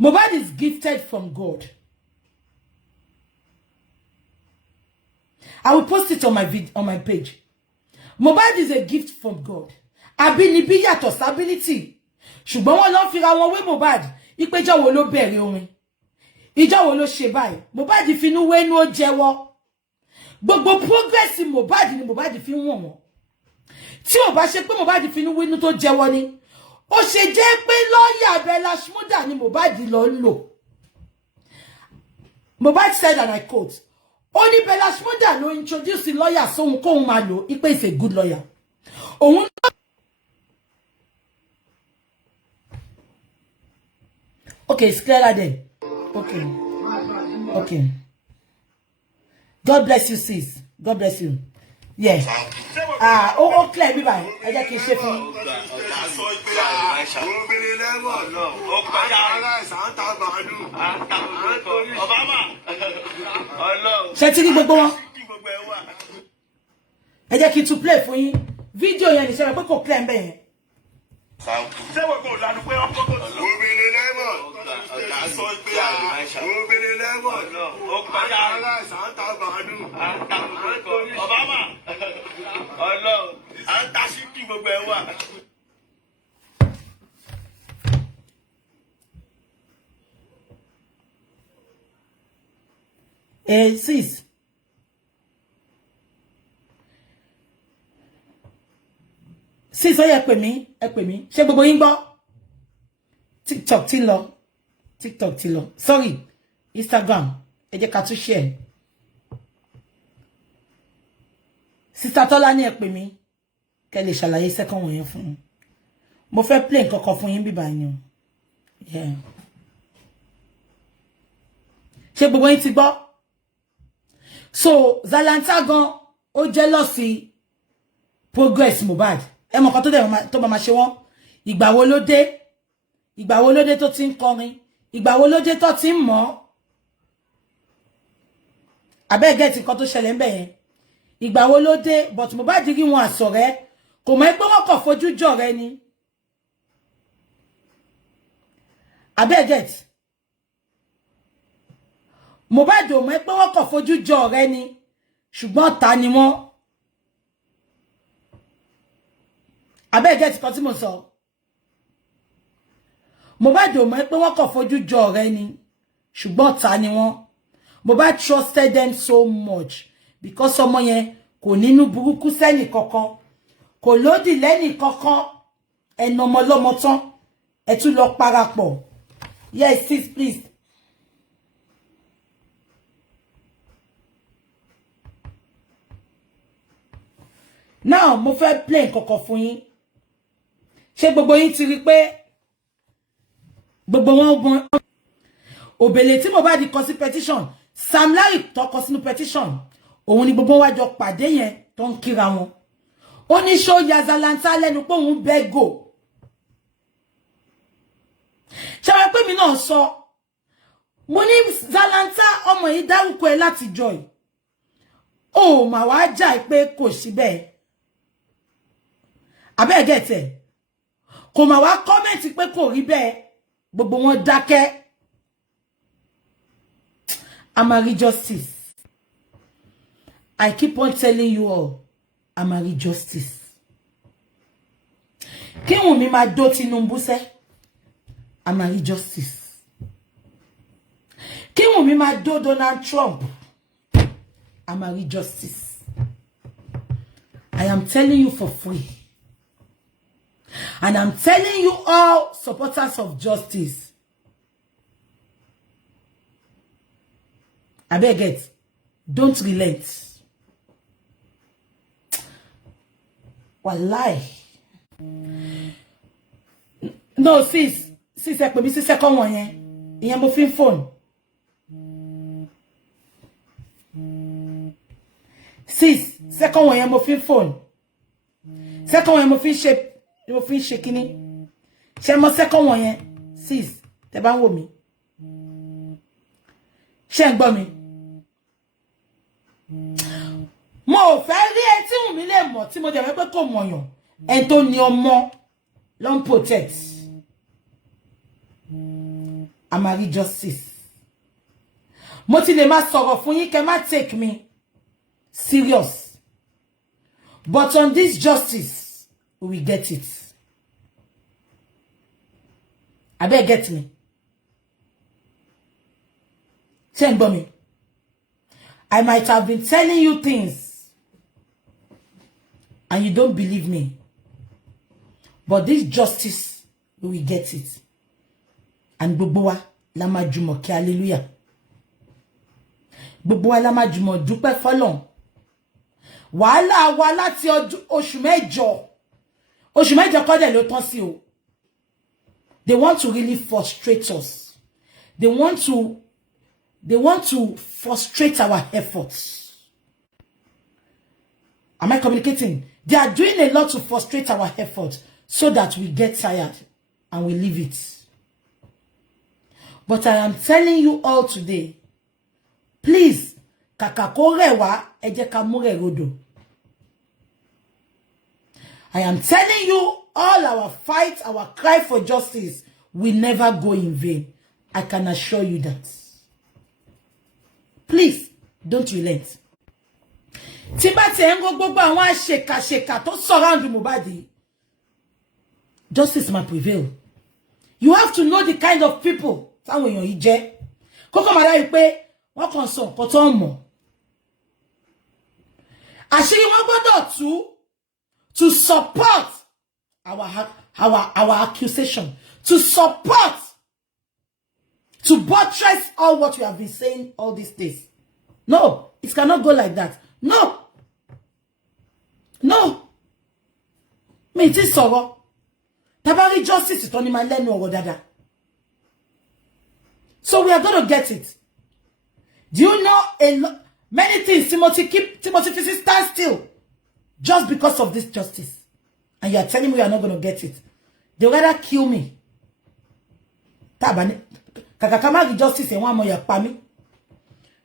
Mohbad is gifted from God. I will post it on my page. Mohbad is a gift from God. Àbínibí yàtọ̀ stability. Ṣùgbọ́n wọ́n lọ fira wọn wé Mohbad. Ìpéjọ wo ló bẹ̀rẹ̀ orin. Ìjọ wo ló ṣe báyìí. Mohbad finú wénú ó jẹ́wọ́. Gbogbo progress Mohbad ni Mohbad fi wọ̀n wọ́n. Tí ó bá ṣe pé Mohbad finú wénú tó jẹ́wọ́ ni, ó ṣe jẹ́ pé lọ́ọ̀yà Bella Shmurda ni Mohbad lọ lò. Mohbad said, and I quote, only Bella Shmurda no introduce the lawyer so ko malo. Ipe is a good lawyer. Ohun okay, it's clearer then. Okay. Okay. God bless you, sis. God bless you. Yeah. Clear me by. I just keep shifting. Ṣé gbogbo wọn? Ẹ jẹ́ kí n tún play fún yín. Video yẹn ni ṣe pé kò clear ńbẹ̀ yẹn. Ṣé wọ́n kò lanu pé ọkọ̀ kò sí? Obìnrin lẹ́mọ̀. Ọ̀gá sọ pé obìnrin lẹ́mọ̀. Ó kọjá àṣàǹtà bàánù. Obama. Ọlọ́run. À ń ta síkì gbogbo ẹ̀ wà. Sis. Sis, ó yẹ pè mí, ẹ pè mí. Ṣé gbogbo yín gbọ́? TikTok ti lọ. TikTok ti lọ. Sorry. Instagram. Ẹ jẹ́ ká tún share. Sister Tola ní ẹ pè mí. Kẹ́ lè ṣàlàyé second one yẹn fún mi. Mo fẹ́ play nǹkan kan fún yín bí báyìí o. Yeah. Ṣé gbogbo yín ti gbọ́? So, Zlatan gan ó jealousy progress Mohbad. Ẹ mọ̀ kan tó bá máa ṣe wọ́n. Ìgbà wo ló dé? Ìgbà wo ló dé tó ti ń kọrin? Ìgbà wo ló dé tó ti ń mọ̀? Abẹ́ get nǹkan tó ṣẹlẹ̀ ńbẹ̀ yẹn. Ìgbà wo ló dé? But Mohbad rí wọn àsọ̀rẹ́. Kò mọ̀ pé wọ́n kàn fojú jọ̀rẹ́ ni. Abẹ́ get. Mohbad ò mọ̀ pé wọ́n kàn fojú jọ̀rẹ́ ni. Ṣùgbọ́n ta ni wọ́n? Abẹ́ get kan tí mo sọ. Mohbad ò mọ̀ pé wọ́n kàn fojú jọ̀rẹ́ ni. Ṣùgbọ́n ta ni wọ́n? Mohbad trusted them so much because ọmọ yẹn kò nínú burúkú sẹ́ni kankan. Kò lòdì lẹ́ni kankan. Ẹnu ọmọ lọ́mọ tán. Ẹ tún lọ parapọ̀. Yes, sis, please. Now, mo fẹ́ play nǹkankan fún yín. Ṣé gbogbo yín ti rí pé gbogbo wọn gbọ́n òbèlè tí Mohbad kọ sí petition, Sam Larry tó kọ sínú petition, òun ni gbogbo wa jọ pàdé yẹn tó ń kíra wọn. Ó ní show ya Zlatan lẹ́nu pé òun bẹ́ go. Ṣé wá pé mi náà sọ mo ní Zlatan ọmọ yìí dárúkọ ẹ láti joy. Ó mà wá jà pé kò sí bẹ́ẹ̀. Abẹ́ gẹ̀tẹ̀. Kò mà wá comment pé kò rí bẹ́ẹ̀. Gbogbo wọn dákẹ́. Amari justice. I keep on telling you all. Amari justice. Kí Wùnmí máa dó Tinubu sẹ́? Amari justice. Kí Wùnmí máa dó Donald Trump? Amari justice. I am telling you for free. And I'm telling you all supporters of justice. I beg it. Don't relent. Wallahi. No, sis, ẹ pè mí sí second one yẹn. Ìyẹn mo fi phone. Sis, second one yẹn mo fi phone. Second one yẹn mo fi ṣe kíní. Ṣé mo second one yẹn? Sis, tẹ́ bá ń wò mí. Ṣé ń gbọ́ mi? Mo fẹ́ rí ẹ tí Wùnmí lè mọ̀ tí mo dẹ̀ pé kò mọ̀yàn. Ẹni tó ní ọmọ ló ń protect. Amari justice. Mo ti lè máa sọ̀rọ̀ fún yín kẹ́ má take me serious. But on this justice, we will get it. I better get me. Ṣé ń gbọ́ mi? I might have been telling you things and you don't believe me. But this justice, we will get it. And gbogbo wa la máa jùmọ̀ kí hallelujah. gbogbo wa la máa jùmọ̀ dúpẹ́ fọ́lọ́run wàhálà wa láti oṣù mẹ́jọ kọ́dẹ̀ ló tán sí o. They want to really frustrate us. They want to frustrate our efforts. Am I communicating? They are doing a lot to frustrate our efforts so that we get tired and we leave it. But I am telling you all today, please, kakakorewa ejekamure rodo. I am telling you, all our fight, our cry for justice will never go in vain. I can assure you that. Please, don't relent. Tibati engo gbogbo àwọn àṣekàṣekà tó surround Mohbad. Justice must prevail. You have to know the kind of people táwọn èèyàn yìí jẹ́. Kókó máa dá pé wọ́n kàn sọ nǹkan tó mọ̀. Àṣírí wọn gbọ́dọ̀ tú to support our accusation, to support, to buttress all what we have been saying all these days. No, it cannot go like that. No. Me it is sorrow. Tabari justice is only my lenu or dada. So we are going to get it. Do you know many things Timothy Fisi stand still just because of this justice? And you are telling me we are not going to get it. They rather kill me. Tabani kakakama the justice and one more ya pa mi.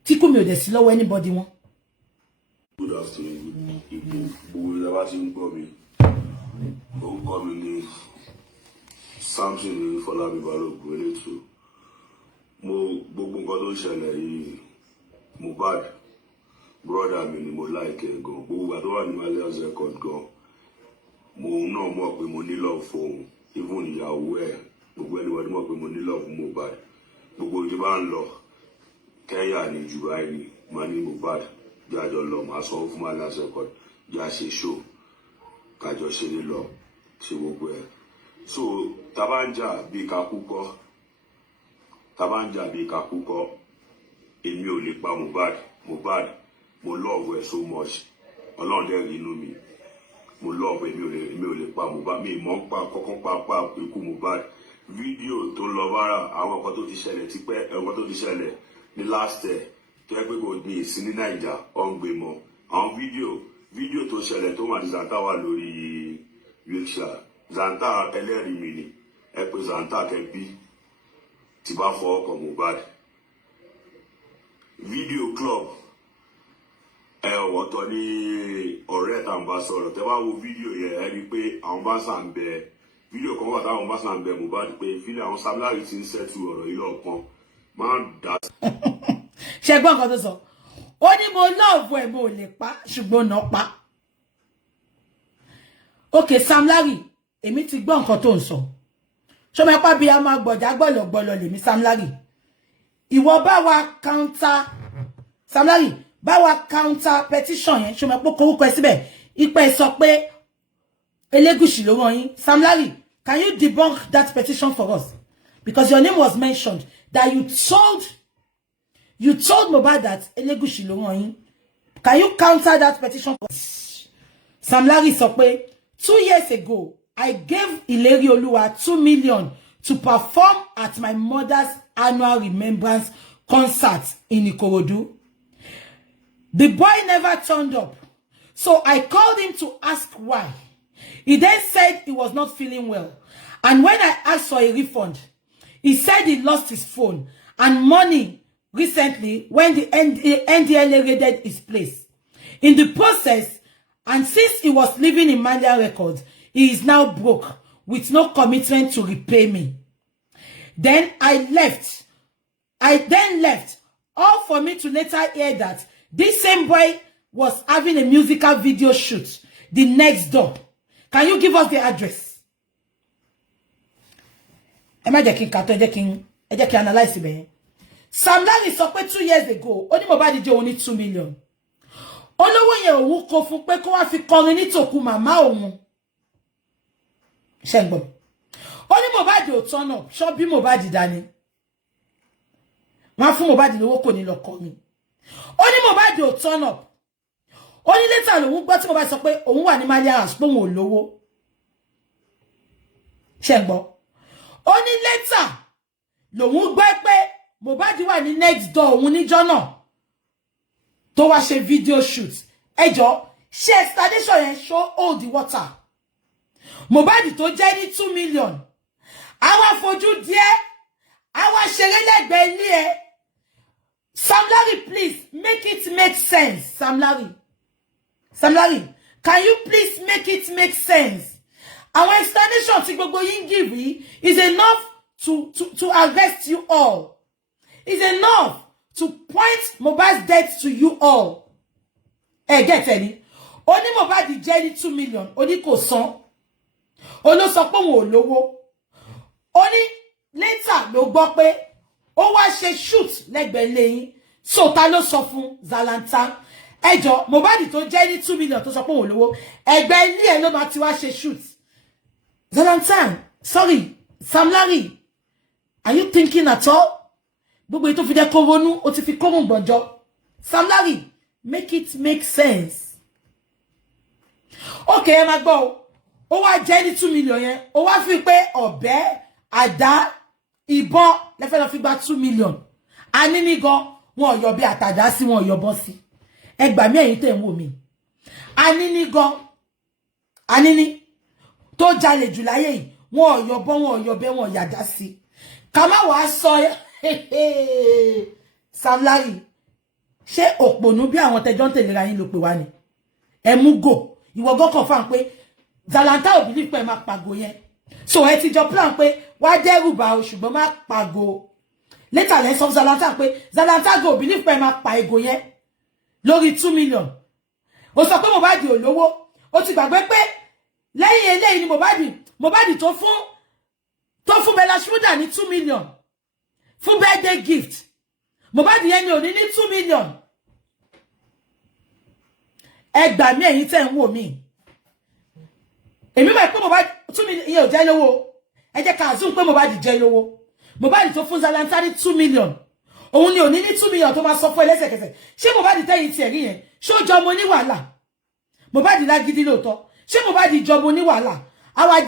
Tiku mi o de si lọ́wọ́ anybody won. Good afternoon. We are watching Bobby. Coming Samson for Labi Balog really too. Mo gbogbo nǹkan tó ṣẹlẹ̀ yìí Mohbad brother mi ni mo like gan. Gbogbo àti wà ní Malians record gan. Mo náà mọ̀ pé mo ní love for even ìyàwó ẹ̀. Gbogbo anybody mọ̀ pé mo ní love for Mohbad. Gbogbo ìdí bá ń lọ Kenya ní July ni ma ní Mohbad. Jájọ lọ máa sọ fún Malians record. Já ṣe show. Kájọ ṣe ní lọ. Ṣe gbogbo ẹ̀. So tabanja bí kakúkọ. Tabanja bí kakúkọ. Èmi ò lè pa Mohbad. Mo love her so much. Ọlọ́run dẹ̀ rí inú mi. Mo love èmi ò lè pa Mohbad. Mi mọ̀ pa kọ́kọ́ pa ikú Mohbad. Fídíò tó lọ bára àwọn nǹkan tó ti ṣẹlẹ̀ tipẹ́ nǹkan tó ti ṣẹlẹ̀ ní last year tó yẹ pé kò ní ìsìn ní Naija ọ̀n gbé mọ́. Àwọn fídíò tó ṣẹlẹ̀ tó wà ní Zanta wà lórí wheelchair. Zanta ẹlẹ́rìí mi ni. Ẹ pé Zanta kẹ́bí tí bá fọ ọkọ̀ Mohbad. Video club ọ̀tọ̀ ní ọ̀rẹ́ tá ń bá sọ̀rọ̀ tẹ́ bá wo fídíò yẹn ẹ rí pé àwọn bá sàn bẹ fídíò kan wà táwọn bá sàn bẹ Mohbad pé fílẹ̀ àwọn sábláàrí ti ń sẹ́tù ọ̀rọ̀ yìí lọ́ọ̀kan máa ń dá. ṣe gbọ́n nǹkan tó sọ ó ní mo lọ́ọ̀bù ẹ̀ mo lè pa ṣùgbọ́n náà pa. Okay, Sam Larry èmi ti gbọ́ nǹkan tó ń sọ ṣó mọ̀ pa bí a máa gbọ̀jà gbọ̀lọ̀gbọ̀lọ̀ lèmi Sam Larry ìwọ bá wa counter Sam Larry bá wa counter petition yẹn ṣó mọ̀ pé korúkọ ẹ síbẹ̀ ipe sọ pé Elegushi ló rán yín. Sam Larry, can you debunk that petition for us? Because your name was mentioned that you told Mohbad that Elegushi ló rán yín. Can you counter that petition for us? Sam Larry sọ pé 2 years ago I gave Ileri Oluwa 2 million to perform at my mother's annual remembrance concert in Ikorodu. The boy never turned up. So I called him to ask why. He then said he was not feeling well. And when I asked for a refund, he said he lost his phone and money recently when the NDLA raided his place. In the process, and since he was living in Malian records, he is now broke with no commitment to repay me. Then I then left, all for me to later hear that this same boy was having a musical video shoot the next door. Can you give us the address? Am I just analyze it? Sam Larry sọ pé 2 years ago, ó ní Mohbad jẹ́ only 2 million. Olówó yẹn òun kò fún pé kó wá fi kọrin ní tòkú màmá òun. Ṣé ń gbọ́. Ó ní Mohbad ò turn up, ṣó bí Mohbad dání. Wọ́n fún Mohbad lówó kò ní lọ kọrin. Ó ní Mohbad ò turn up. Ó ní later lòun gbọ́ tí Mohbad sọ pé òun wà ní Malia house pé òun ò lówó. Ṣé gbọ́? Ó ní later lòun gbọ́ pé Mohbad wà ní next door òun níjọ́ náà tó wá ṣe video shoot. Ẹjọ́ ṣe extradition yẹn show all the water. Mohbad tó jẹ́ ní 2 million. Àwa fojú díẹ̀. Àwa ṣeré lẹ́gbẹ̀ẹ́ ilé ẹ̀. Sam Larry, please make it make sense. Sam Larry, can you please make it make sense? Our explanation tí gbogbo yín give is enough to arrest you all. Is enough to point Mohbad's death to you all. Get any? Only Mohbad jẹ́ ní 2 million. Only kò san. Ó ló sọ pé òun ò lówó. Only later ló gbọ́ pé ó wá ṣe shoot lẹ́gbẹ̀ẹ́ lẹ́yìn. So ta ló sọ fún Zlatan. Ẹjọ́ Mohbad tó jẹ́ ní 2 million tó sọ pé òun lówó. Ẹgbẹ́ ilé ẹ̀ ló máa ti wá ṣe shoot. Zlatan, sorry, Sam Larry, are you thinking at all? Gbogbo ètò fi dé kó ronú, ó ti fi kórùn gbọ́njọ́. Sam Larry, make it make sense. Okay, ẹ máa gbọ́. Ó wá jẹ́ ní 2 million yẹn. Ó wá fi pé ọ̀bẹ, àdá, ìbọn lẹ fẹ́ lọ fi gba 2 million. Anini gan, wọn yọ bí àtàdá sí wọn yọ bọ́ sí. Ẹ gbà mí ẹ̀yin tẹ́ ń wò mí. Anini gan, anini tó jalè jù láyé yìí, wọn yọ bọ́ wọn yọ bẹ́ wọn yàdá sí. Ká má wá sọ Sam Larry, ṣé òpònú bí àwọn tẹjọ́ ń tẹ̀lé ra yín ló pè wá ni? Ẹ mú go, ìwọ gan confirm pé Zlatan ò believe pé ẹ máa pàgò yẹn. So ẹ ti jọ plan pé wá dẹ́rù bà ó ṣùgbọ́n má pàgò. Later lẹ sọ Zlatan pé Zlatan go believe pé ẹ máa pa ego yẹn lórí 2 million. Ó sọ pé Mohbad ò lówó. Ó ti gbàgbé pé lẹ́yìn eléyìí ni Mohbad tó fún Bella Shmurda ní 2 million. Fún birthday gift. Mohbad yẹn ni ò ní 2 million. Ẹ gbà mí ẹ̀yin tẹ́ ń wò mí. Èmi mọ̀ pé Mohbad 2 million yẹn ò jẹ́ lówó. Ẹ jẹ́ ká assume pé Mohbad jẹ́ lówó. Mohbad tó fún Zlatan ní 2 million. Òun ni ò ní 2 million tó máa sọ fún ẹlẹ́sẹ̀kẹsẹ̀. Ṣé Mohbad tẹ́yìn tí ẹ̀rí yẹn? Ṣé ó jọ mo ní wàhálà? Mohbad lágídí lóòótọ́. Ṣé Mohbad jọ mo ní wàhálà? Àwa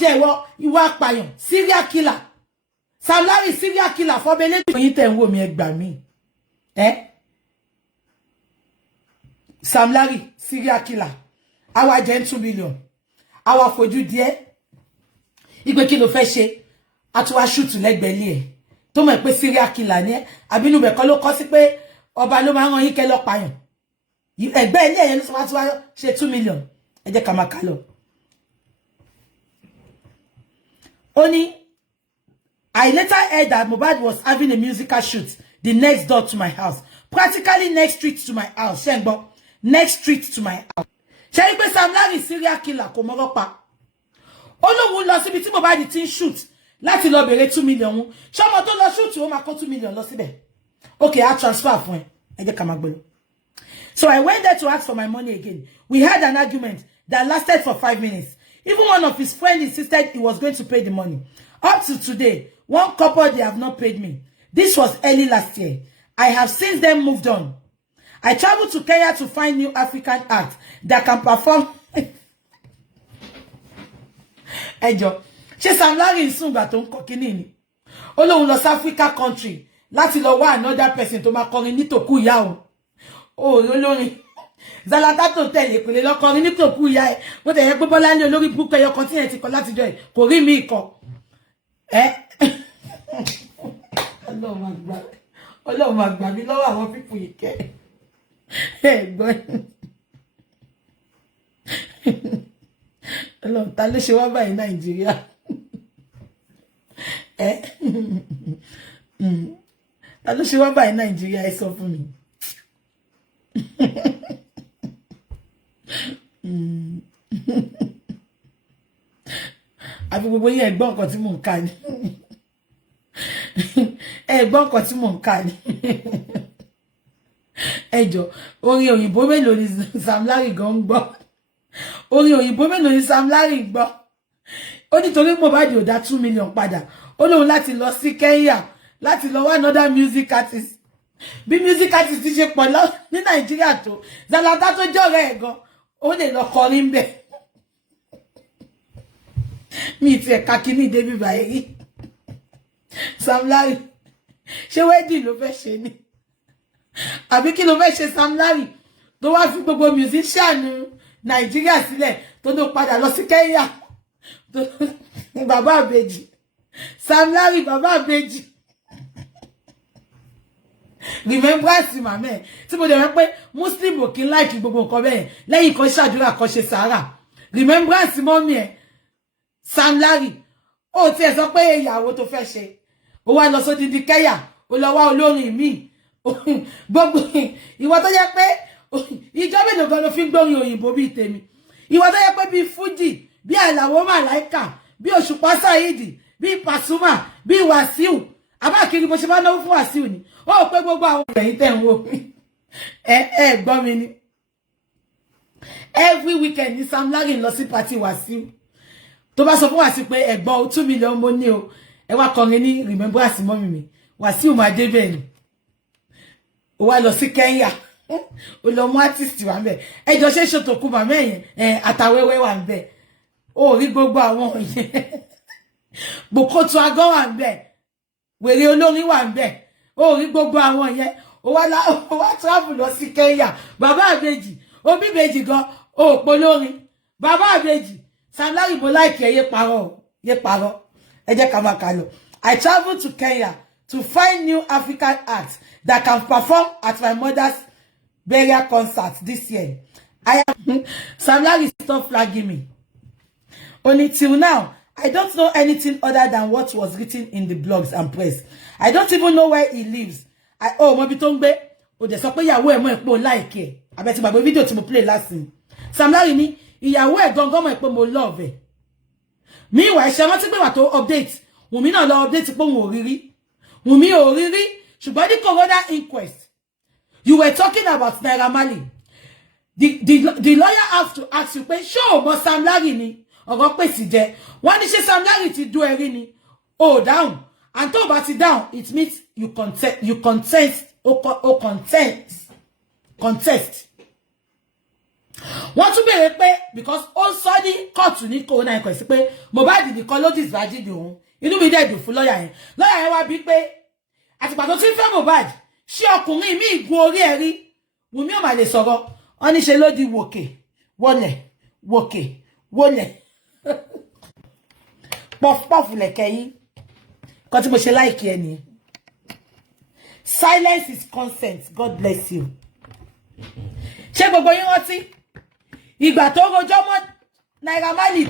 jẹ́ ìwà apààyàn, serial killer. Sam Larry serial killer for bele yin tẹ́ ń wò mí ẹ gbà mí. Sam Larry serial killer. Àwa jẹ́ 2 million. Àwa fojú díẹ̀. Igbe kí ló fẹ́ ṣe? Àtúwá shoot lẹ́gbẹ̀ẹ́ ilé ẹ̀. Tó mọ̀ pé serial killer ni ẹ́. Àbínú be kan ló kọ sí pé ọba ló máa rán yín kẹ́ lọ pààyàn. Ẹgbẹ́ ilé yẹn ló sọ wá ṣe 2 million. Ẹ jẹ́ ká máa kà lọ. Ó ní I later heard that Mohbad was having a musical shoot the next door to my house. Practically next street to my house. Shengbo, next street to my house. Ṣé pé Sam Larry serial killer kò mọ́rọ́ pa. Ó lóun lọ síbi tí Mohbad ti ń shoot láti lọ bèrè 2 million. Ṣé ọmọ tó lọ shoot ó máa kó 2 million lọ síbẹ̀. Okay, I'll transfer fún ẹ. Ẹ jẹ́ ká máa gbé lọ. So I went there to ask for my money again. We had an argument that lasted for 5 minutes. Even one of his friends insisted he was going to pay the money. Up to today, one couple, they have not paid me. This was early last year. I have since then moved on. I traveled to Kenya to find new African acts that can perform. Ẹjọ́, ṣé Sam Larry ń sùn gbà tó ń kọ kíní ni? Ó lóun lọ South Africa country láti lọ wá another person tó máa kọrin ní tòkú ìyá òun. Ó olórin. Zlatan tó tẹ̀lé kò lè lọ kọrin ní tòkú ìyá ẹ̀. Bó tẹ̀yẹ pé Bọ́lá ní olórí burúkú ẹyọ kan tí ẹ̀ ti kọ láti jọ ẹ̀ kò rí mi kọ. Ọlọ́run máa gbà mí lọ́wọ́ àwọn pípù yìí kẹ́. Ẹ̀gbọ́n. Ọlọ́run ta ló ṣe wá báyìí Nàìjíríà. Ta ló ṣe wá báyìí Nàìjíríà ẹ sọ fún mi. Àfi gbogbo yín ẹ gbọ́ nǹkan tí mò ń kà ni. Ẹ gbọ́ nǹkan tí mò ń kà ni. Ẹ jọ̀ọ́, orin òyìnbó mélòó ni Sam Larry gan gbọ́? Orin òyìnbó mélòó ni Sam Larry gbọ́? Ó nítorí Mohbad ò dá 2 million padà. Ó lóun láti lọ sí Kenya láti lọ wá another music artist bí music artist ti ṣe pọ̀ lọ ní Nàìjíríà tó Zlatan tó jọ̀rẹ́ ẹ̀ gan ó lè lọ kọrin bẹ́ẹ̀ mi ti ẹ̀ka kíní débi báyìí Sam Larry ṣé wedding ló fẹ́ ṣe ni àbí kí ló fẹ́ ṣe Sam Larry tó wá fi gbogbo musician Nàìjíríà sílẹ̀ tó ló padà lọ sí Kenya bàbá àbèjì Sam Larry bàbá àbèjì remembrance màmá tí mo dẹ̀ wọ́n pé muslim ò kí ń láìkí gbogbo nǹkan bẹ́ẹ̀ lẹ́yìn kan ṣàdúrà kan ṣe sàárà remembrance mọ́mí ẹ̀ Sam Larry ó tiẹ̀ sọ pé ìyàwó tó fẹ́ ṣe ó wá lọ sódì di Kenya ó lọ wá olórin míì gbogbo ìwọ tó yẹ pé ìjọ mélòó gan ló fi ń gbórin òyìnbó bíi tèmi ìwọ tó yẹ pé bíi Fuji bíi Àlàó Màláìkà bíi Òṣùpá Sáyídì bíi Pasuma bíi Wàsíù àbákiri mo ṣe máa náwó fún Wàsíù ni ó pé gbogbo àwọn ẹ̀yin tẹ̀ ń wò gbọ́ mi ni every weekend ní Sam Larry lọ sí party Wàsíù tó bá sọ fún Wàsíù pé ẹ̀gbọ́n 2 million mo ní o ẹ wá kọrin ní remembrance mọ́mì mi Wàsíù máa dé bẹ́ẹ̀ ni ó wá lọ sí Kenya ó lọ mú artist wà ńbẹ̀ ẹjọ́ ṣe ṣètò kú màmá ẹ̀yẹn àtàwẹ́wẹ́ wà ńbẹ̀ ó rí gbogbo àwọn yẹn Bòkótó agọ́ wà ńbẹ̀ wèrè olórin wà ńbẹ̀ ó rí gbogbo àwọn yẹn ó wá travel lọ sí Kenya bàbá àbèjì òbí bèjì gan ó polórin bàbá àbèjì Sam Larry mo like yé parọ́ ẹ jẹ́ ká máa kà lọ. I traveled to Kenya to find new African acts that can perform at my mother's burial concert this year. Sam Larry stop flagging me. Only till now, I don't know anything other than what was written in the blogs and press. I don't even know where he lives. Mo bi tó ń gbé. Ó dẹ̀ sọ pé ìyàwó ẹ̀ mọ̀ pé ó like ẹ̀. Àbẹ́ ti gbàgbé fídíò tí mo play last time. Sam Larry ní ìyàwó ẹ̀ gangan mọ̀ pé mo love ẹ̀. Meanwhile, ṣe rántí pé wà tó update. Wùmí náà lọ update pé òun ò rí rí. Wùmí ò rí rí. Ṣùgbọ́n ní corona inquest, you were talking about Naira Marley. The lawyer have to ask you pé ṣé o mọ̀ Sam Larry ni ọ̀rọ̀ pèsè jẹ. Wọ́n ní ṣé Sam Larry ti do ẹ̀rí ni. Oh, down. And tó bá ti down, it means you contest. Wọ́n tún béèrè pé because ó sọ ní kóòtù ní corona inquest pé Mohbad nìkan ló disvirgin òun. Inú mi dẹ̀ dùn fún lawyer yẹn. Lawyer yẹn wá bí pé àtìgbà tó ti ń fẹ́ Mohbad ṣé ọkùnrin mi gun orí ẹ̀ rí Wùmí ò mà lè sọ̀rọ̀ wọ́n ní ṣe ló di wòkè wọlẹ̀ pọfupọfu lẹ̀kẹ̀ yín kan tí mo ṣe láìkí ẹ nìyẹn. Silence is consent. God bless you. Ṣé gbogbo yín rántí ìgbà tó rojọ́ mọ́ Naira Marley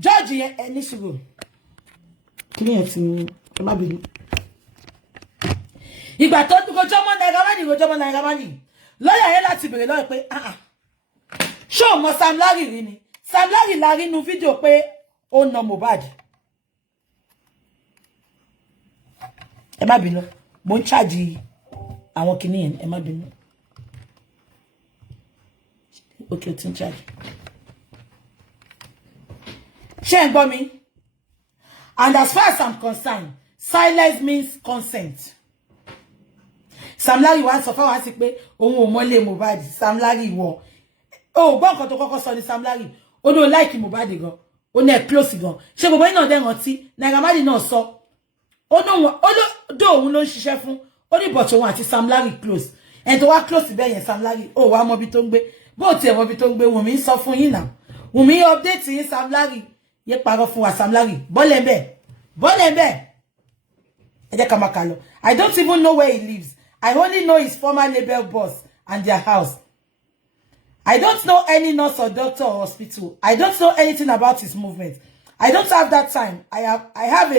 George yẹn ẹni ṣùgbọ́n kí ni ẹ ti ẹ má bínú. Ìgbà tó rojọ́ mọ́ Naira Marley lọ́yà yẹn láti bèrè lọ́yà pé ṣé o mọ̀ Sam Larry rí ni Sam Larry la rí inú fídíò pé ó na Mohbad. Ẹ má bínú mo ń charge àwọn kìíní yẹn ẹ má bínú. Okay, it's in charge. Ṣé ń gbọ́ mi? And as far as I'm concerned, silence means consent. Sam Larry wá sọ fáwọn àti pé òun ò mọ́lé Mohbad. Sam Larry wọ̀. Ó gbọ́ nǹkan tó kọ́kọ́ sọ ní Sam Larry. Ó ní ó like Mohbad gan. Ó ní ẹ̀ close gan. Ṣé gbogbo iná dẹ̀ rántí? Naira Marley náà sọ. Ó dó òun ló ń ṣiṣẹ́ fún. Ó ní but òun àti Sam Larry close. Ẹni tó wá close bẹ́ẹ̀ yẹn Sam Larry. Ó wá mọ bí tó ń gbé. Bó ti ẹ̀ mọ bí tó ń gbé Wùmí sọ fún yín náà. Wùmí update yín Sam Larry. Yé parọ́ fún wa Sam Larry. Bọ́lẹ̀ ńbẹ̀. Ẹ jẹ́ ká máa kà lọ. I don't even know where he lives. I only know his former label boss and their house. I don't know any nurse or doctor or hospital. I don't know anything about his movement. I don't have that time. I have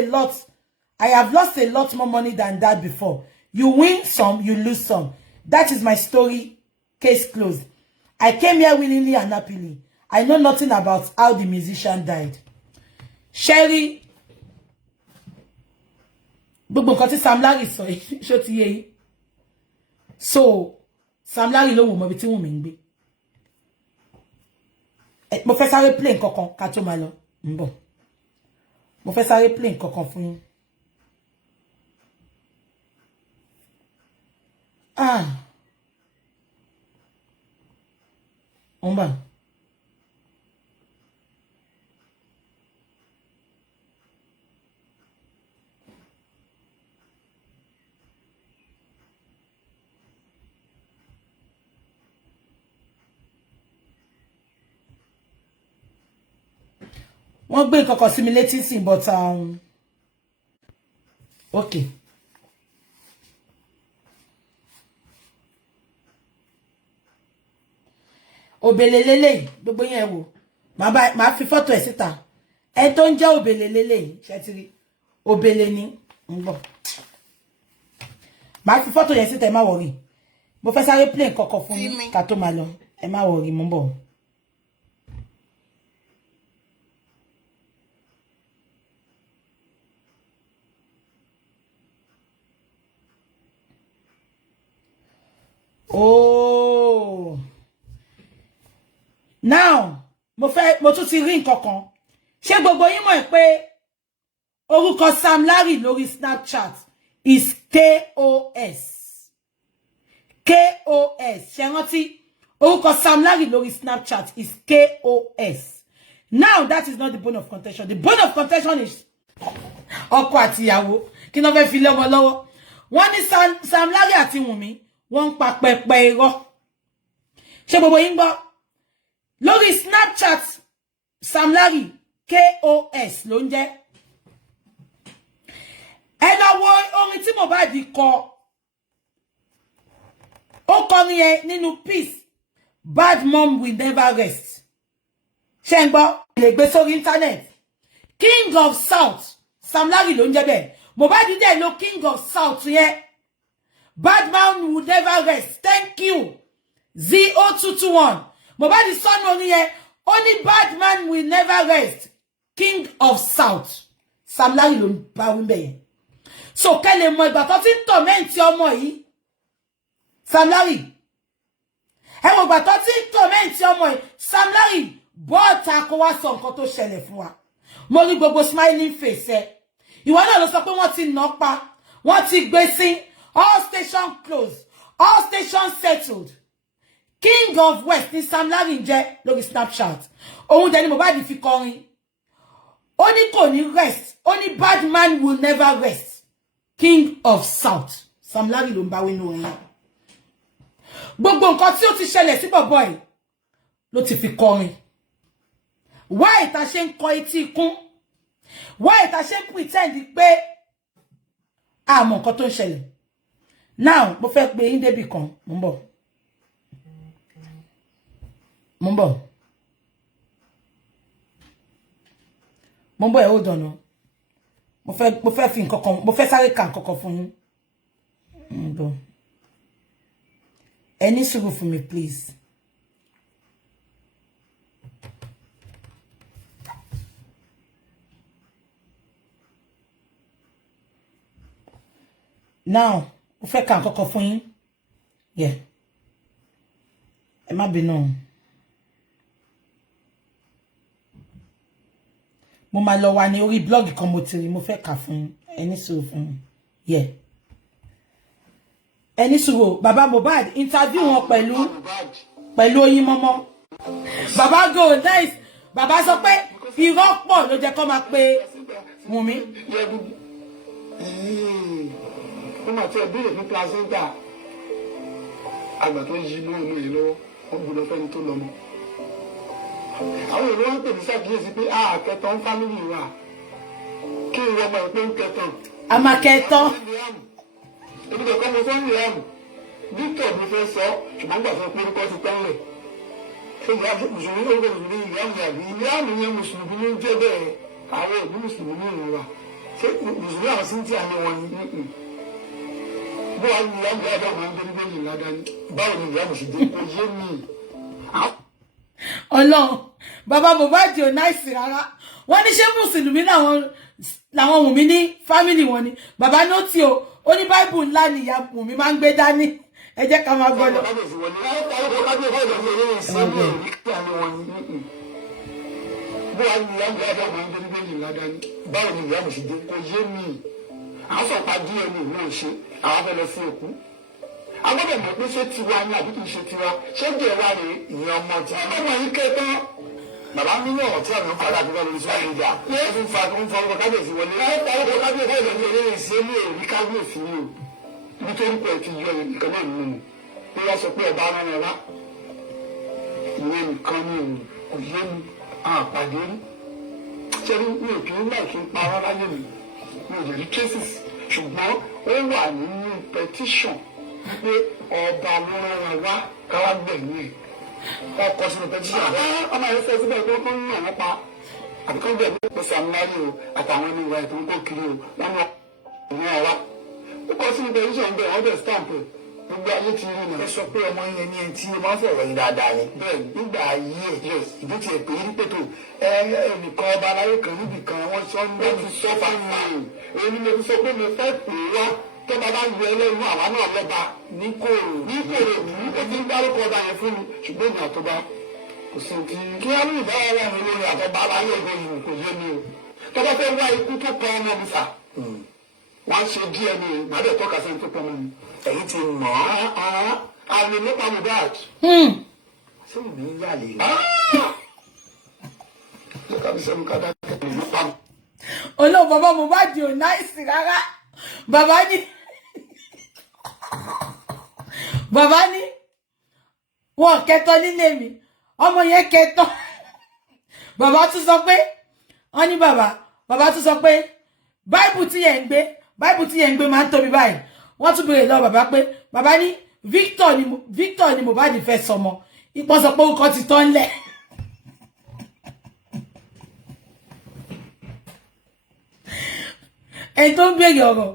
lost a lot more money than that before. You win some, you lose some. That is my story. Case closed. I came here willingly and happily. I know nothing about how the musician died. Sherry. Gbogbo nǹkan tí Sam Larry sọ ṣó ti yé yín. So, Sam Larry ló wù mọ́ bí tí Wùmí ń gbé. Mo fẹ́ sáré play nǹkan kan ká tó máa lọ. Ńbọ̀. Mo fẹ́ sáré play nǹkan kan fún yín. Omba. Wọ́n gbé nǹkan kan sí mi létí sí, but okay. Òbèlè lélẹ̀ gbogbo yẹn wò. Màá fi photo ẹ̀ síta. Ẹ tó ń jẹ́ òbèlè lélẹ̀, ṣé ti rí. Òbèlè ni ńbọ̀. Màá fi photo yẹn síta, ẹ má worry. Mo fẹ́ sáré play nǹkan kan fún yín ká tó máa lọ. Ẹ má worry, mo ń bọ̀. Oh. Now, mo tún ti rí nǹkan kan. Ṣé gbogbo yín mọ̀ pé orúkọ Sam Larry lórí Snapchat is KOS. KOS. Ṣé rántí? Orúkọ Sam Larry lórí Snapchat is KOS. Now, that is not the bone of contention. The bone of contention is ọkọ àti ìyàwó. Kí ló fẹ́ fi lé ọmọ lọ́wọ́? Wọ́n ní Sam Larry àti Wunmi wọ́n pa pẹpẹ irọ́. Ṣé gbogbo yín gbọ́? Lórí Snapchat Sam Larry KOS ló ń jẹ́. Ẹ lọ wo orin tí Mohbad kọ. Ó kọrin yẹn nínú Peace. Bad mom will never rest. Ṣé ń gbọ́? Lè gbé sórí internet. King of South Sam Larry ló ń jẹ́ bẹ́ẹ̀. Mohbad dẹ̀ lo King of South yẹn. Bad man will never rest. Thank you. Z0221. Mohbad son orin yẹn. Only bad man will never rest. King of South. Sam Larry ló ń bá wí bẹ́ẹ̀. So kẹ́lẹ̀ mọ ìgbà tó ti ń tọ̀mẹ́ǹtì ọmọ yìí. Sam Larry. Ẹ wo ìgbà tó ti ń tọ̀mẹ́ǹtì ọmọ yìí. Sam Larry bọ́ọ̀tà kó wá sọ nǹkan tó ṣẹlẹ̀ fún wa. Mo rí gbogbo smiling face ẹ. Ìwọ náà ló sọ pé wọ́n ti nà pa. Wọ́n ti gbé sí. All station closed. All stations settled. King of West ní Sam Larry jẹ́ lórí Snapchat. Òun dẹ̀ ni Mohbad fi kọrin. Ó ní kò ní rest. Ó ní bad man will never rest. King of South. Sam Larry ló ń bá wínú orin. Gbogbo nǹkan tí ó ti ṣẹlẹ̀ sí bọ̀bọ̀ ẹ̀ ló ti fi kọrin. Why ta ṣe ń kọ etí ikún? Why ta ṣe ń pretend pé àmọ́ nǹkan tó ń ṣẹlẹ̀? Now, mo fẹ́ gbé yín débì kan, mo ń bọ̀. Mo ń bọ̀. Mo ń bọ̀, hold on. Mo fẹ́ fi nǹkan kan, mo fẹ́ sáré ka nǹkan kan fún yín. Mo ń bọ̀. Ẹ ní sùúrù fún mi, please. Now, mo fẹ́ ka nǹkan kan fún yín. Yeah. Ẹ má bínú. Mo máa lọ wà ní orí blog kan mo ti rí, mo fẹ́ kà fún yín. Ẹ ní sùúrù fún mi. Yeah. Ẹ ní sùúrù, bàbá Mohbad interview wọn pẹ̀lú Oyin Mọ́mọ́. Bàbá go nice. Bàbá sọ pé irọ́ pọ̀ ló jẹ́ kó máa pe Wunmi. Wọ́n máa tẹ ìbéèrè fún placenta àgbà tó yí mọ́ inú yìí lọ́wọ́ wọ́n gbọ́dọ̀ fẹ́ni tó lọ́mọ. Àwọn èrò wọn pè ní ṣàkíyèsí pé àkẹtọ̀ ń fámìlì wa kí n wọ́n mọ̀ pé ń kẹtọ̀. Àmàkẹ́tọ̀. Ebi tó kọ́ mo fẹ́ rí àmù Victor mi fẹ́ sọ ṣùgbọ́n gbà fún orúkọ ti tẹ́lẹ̀. Ṣé ìyá mùsùlùmí ló ń gbé mùsùlùmí ìyá mi àbí ìyá mi yẹn mùsùlùmí ló ń jẹ́ bẹ́ẹ̀ àwọn òbí mùsùlùmí ìrìn wa ṣé mùsùlùmí àwọn sí ń tí àmì wọn ni. Bó wàá ní ìyá mi lábẹ́ àwọn àgbẹ̀ nígbà yìí ládàá ní báwo ni ìyá mùsùlùmí kò yé mi. Ọlọ́run bàbá Mohbad ò náìsì rárá. Wọ́n ní ṣé mùsùlùmí làwọn Wùnmí ní fámìlì wọn ni. Bàbá ní ó tí ó ní báìbù ńlá ni ìyá Wùnmí máa ń gbé dání. Ẹ jẹ́ ká máa gbọ́ lọ. Bó wàá ní ìyá mi lábẹ́ àwọn àgbẹ̀ nígbà yìí ládàá ní báwo ni ìyá mùsùlùmí kò yé mi. Àwọn sọ̀pá DNA ló ń ṣe àwọn fẹ́ lọ sí òkú agbọ́dọ̀ mọ̀ pé ṣé tiwa ni àbí kì í ṣe tiwa ṣé díẹ̀ wá rè ìyẹn ọmọ tí ọmọ yìí ké tán bàbá mi ní ọ̀rọ̀ tí àwọn ọkọ̀ àdàbí lọ́wọ́ lórí sọ́ọ́ ìgbà ó tún fa kábíyèsí wọlé ọkọ̀ kábíyèsí wọlé ìṣẹ́lú èrí kábíyèsí ni o nítorí pé ẹ ti yọ nǹkan náà nínú bí wọ́n sọ pé ọba ara wọn wá ìyẹn nìkan ní òye mi àpàdé rí ṣẹ́ni mi ò kì í láì kí n parọ́ láyé mi ò lè rí cases ṣùgbọ́n ó wà nínú petition pé ọba ló rán wọn wá káwá gbẹ̀yìn ẹ̀ ọkọ̀ sínú petition ọmọ yẹn fẹ́ síbẹ̀ pé kó ń yàn wọ́n pa àbíkọ́ gbẹ̀mí pèsè àmúláyé o àtàwọn ẹni ìwà ètò ń kó kiri o wọ́n ní ìyẹn ọ̀wá ó kọ́ sínú petition bẹ́ẹ̀ wọ́n bẹ̀ stamp gbogbo ayé ti rí nà. ẹ sọ pé ọmọ yẹn ní ẹtí ló máa ń sọ̀rọ̀ yín dáadáa ni. bẹ́ẹ̀ nígbà ayé ẹ̀ ìbí ti ẹ̀ pé yín pètò ẹnìkan ọba aláyé kan níbì kan wọ́n sọ ní wọ́n ti sọ fáwọn èèyàn èmi ló ti sọ pé mo fẹ́ pè é wá tó bá bá lu ẹlẹ́nu àwa náà lọ́ba ní kòrò ó ti ń dárúkọ ọba yẹn fún mi ṣùgbọ́n ìgbà tó bá kò sí ti kí á ní ìdáwọ́ wà ní olórí àtọ́ba aláyé ìgbóyìn kò yé mi o tó bá fẹ́ wá ikú tó pa ọmọ mi fà wọ́n ṣe DNA màdé tọ́ka sẹ́ni tó pọ̀ mọ́ mi. Èyí ti mọ̀ ọ́ àmì nípa Mohbad. Ṣé ìmí ń yà lè rí? Lọ́kà bí sẹ́nu ká dákẹ́ nípa. Olóò bàbá Mohbad ò náìsì rárá. Bàbá ní wọn kẹtọ nílé mi. Ọmọ yẹn kẹtọ. Bàbá tún sọ pé wọ́n ní bàbá tún sọ pé Báìbù tí yẹn ń gbé máa ń tóbi báyìí. Wọ́n tún béèrè lọ bàbá pé bàbá ní Victor ni Mohbad fẹ́ sọmọ ipò sọ pé orúkọ ti tán lẹ̀. Ẹni tó ń béèrè ọ̀rọ̀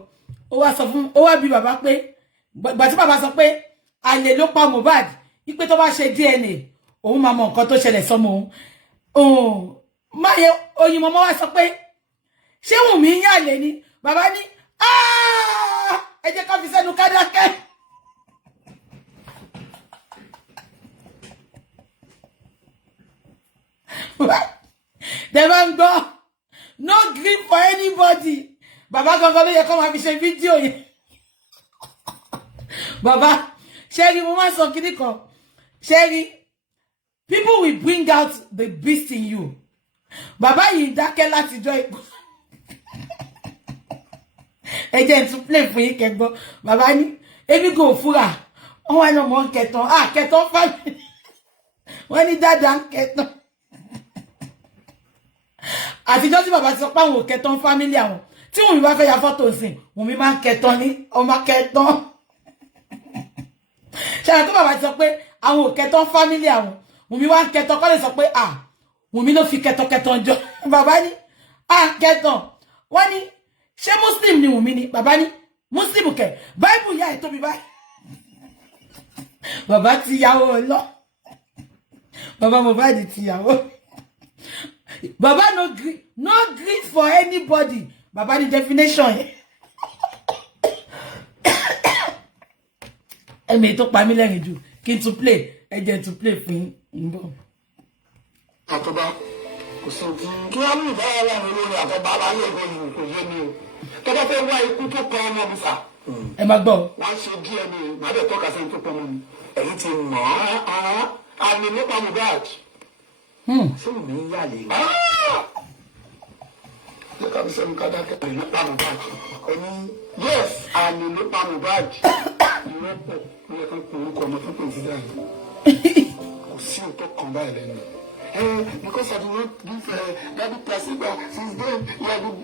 ó wá bí bàbá pé gbà tí bàbá sọ pé àlè ló pa Mohbad wípé tó bá ṣe DNA òun máa mọ nǹkan tó ṣẹlẹ̀ sọmọ òun máyé oyin mọ́mọ́ wá sọ pé ṣé Wùnmí ń yàlè ni bàbá ní ẹ jẹ́ ká fi sẹ́nu ká dákẹ́. They won't go. No green for anybody. Baba gangan ló yẹ kó máa fi ṣe fídíò yẹn. Baba, Sherry, mo máa sọ kíní kan. Sherry, people will bring out the beast in you. Baba yìí dákẹ́ láti jọ ipò. Ẹ jẹ́ tún play fún yín kẹ́gbọ́. Baba ní èmi kò fura. Wọ́n wá lọ mọ́ kẹtàn. Kẹtàn fámìlì. Wọ́n ní dáadáa kẹtàn. Àtijọ́ tí bàbá ti sọ pé àwọn ò kẹtàn fámílì àwọn tí Wùnmí bá fẹ́ ya fọ́tò sìn Wùnmí máa ń kẹtàn ní ọmọ kẹtàn. Ṣàlàyé tó bàbá ti sọ pé àwọn ò kẹtàn fámílì àwọn Wùnmí wá ń kẹtàn kọ́ lè sọ pé Wùnmí ló fi kẹtàn jọ. Bàbá ní kẹtàn. Wọ́n ní ṣé Muslim ni Wùnmí ni? Bàbá ní Muslim kẹ̀ Báíbù yá ẹ̀ tóbi báyìí. Bàbá ti yàwó lọ. Bàbá Mohbad ti yàwó. Baba no green for anybody. Baba the definition. E me to pa mi lẹ́rìn jù kí n tún play. Ẹ jẹ́ tún play fún yín. Àtọ́ba kò sí ti kí wọ́n mú ìbára wà lórí àtọ́ba aláyé ìgbóyìn kò yé mi o. Tọ́ba fẹ́ wá ikú tó pa ọmọ mi fà. Ẹ máa gbọ́. Wọ́n ṣe DNA màá dẹ̀ tọ́ka sẹ́ni tó pọ̀ mọ́ mi. Èyí ti mọ̀ ọ́ àmì nípa Mohbad. Ṣé Wùnmí ń yàlè rí? Ṣé ká fi sẹ́nu ká dákẹ́ àmì nípa Mohbad? Ẹni yes àmì nípa Mohbad. Ìrọ́pọ̀ ló yẹ ká pè orúkọ ọmọ tó pè sí dáhùn. Kò sí òótọ́ kan báyìí lẹ́nu. Because I do not give daddy placenta since then you are good.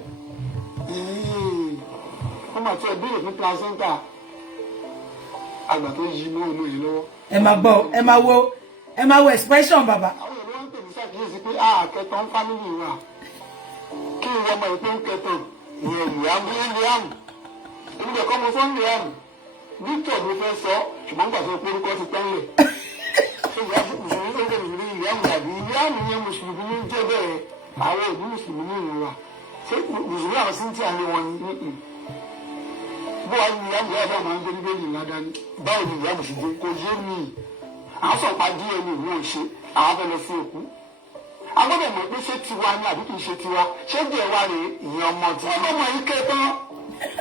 Wọ́n máa tún ẹbí rẹ̀ fún placenta. Àgbà tó yí mọ́ inú yìí lọ́wọ́. Ẹ máa gbọ́, ẹ máa wo expression bàbá. Ṣàkíyèsí pé kẹtàn fámìlì wa kí ìwọ ọmọ ìpín kẹtàn ìyẹn ìyàmù ìbùdó kọ́ mo fọ́n ìyàmù Victor ló fẹ́ sọ ṣùgbọ́n gbà tó porúkọ ti pẹ́ńlẹ̀ ṣé ìyàmù mùsùlùmí tó ń bẹ̀rẹ̀ ní ìyàmù àbí ìyàmù yẹn mùsùlùmí ní jẹ́ bẹ́ẹ̀ àwọn òbí mùsùlùmí ní ìlú wa ṣé mùsùlùmí àwọn sí ti àlẹ́ wọn ní bó wàá ní ìyàmù yàrá máa ń gbé níbẹ̀ yìí ládàá ní báwo ni ìyàmù ṣe dé kò yé mi àwọn sọ̀pá díẹ̀ ní ìlú òṣè àwọn fẹ́ lọ sí òkú agbọ́dọ̀ mọ̀ pé ṣé tiwa ni àbí kì í ṣe tiwa ṣé díẹ̀ wá rè ìyẹn ọmọ tí ọmọ yìí ké tán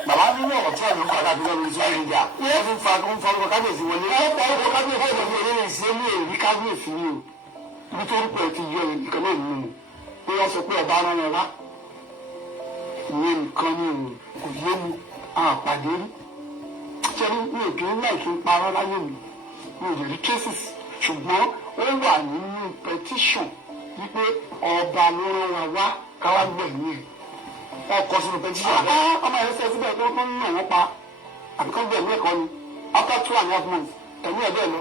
bàbá nínú ọ̀rọ̀ tí àwọn ọ̀gá àbí lọ́wọ́ ìṣúná ìjà wọ́n tún fa ọkọ̀ kábíyèsí wọlé ọkọ̀ kábíyèsí wọlé ní ìṣe ní èrí kábíyèsí ni o ibi tó rí pẹ̀lú ti yọ nǹkan náà nínú pé wọ́n sọ pé ọba ara wọn wá ìwé nìkan ní o kò yé mi àpàdé rí ṣẹ́ni mi ò kí ń láì kí ń parọ́ láyé mi ò lè rí cases ṣùgbọ́n ó wà nínú petition wípé ọba ló rán wa wá káwá gbẹ̀yìn ẹ̀ ọkọ̀ sínú petition rẹ̀ ọmọ ẹ̀ ṣe síbẹ̀ tó ń nà wọ́n pa àbíkọ́ gbẹ̀mí ẹ̀kọ́ ni after 2.5 months ẹ̀mí ẹ̀ bẹ́ẹ̀ lọ.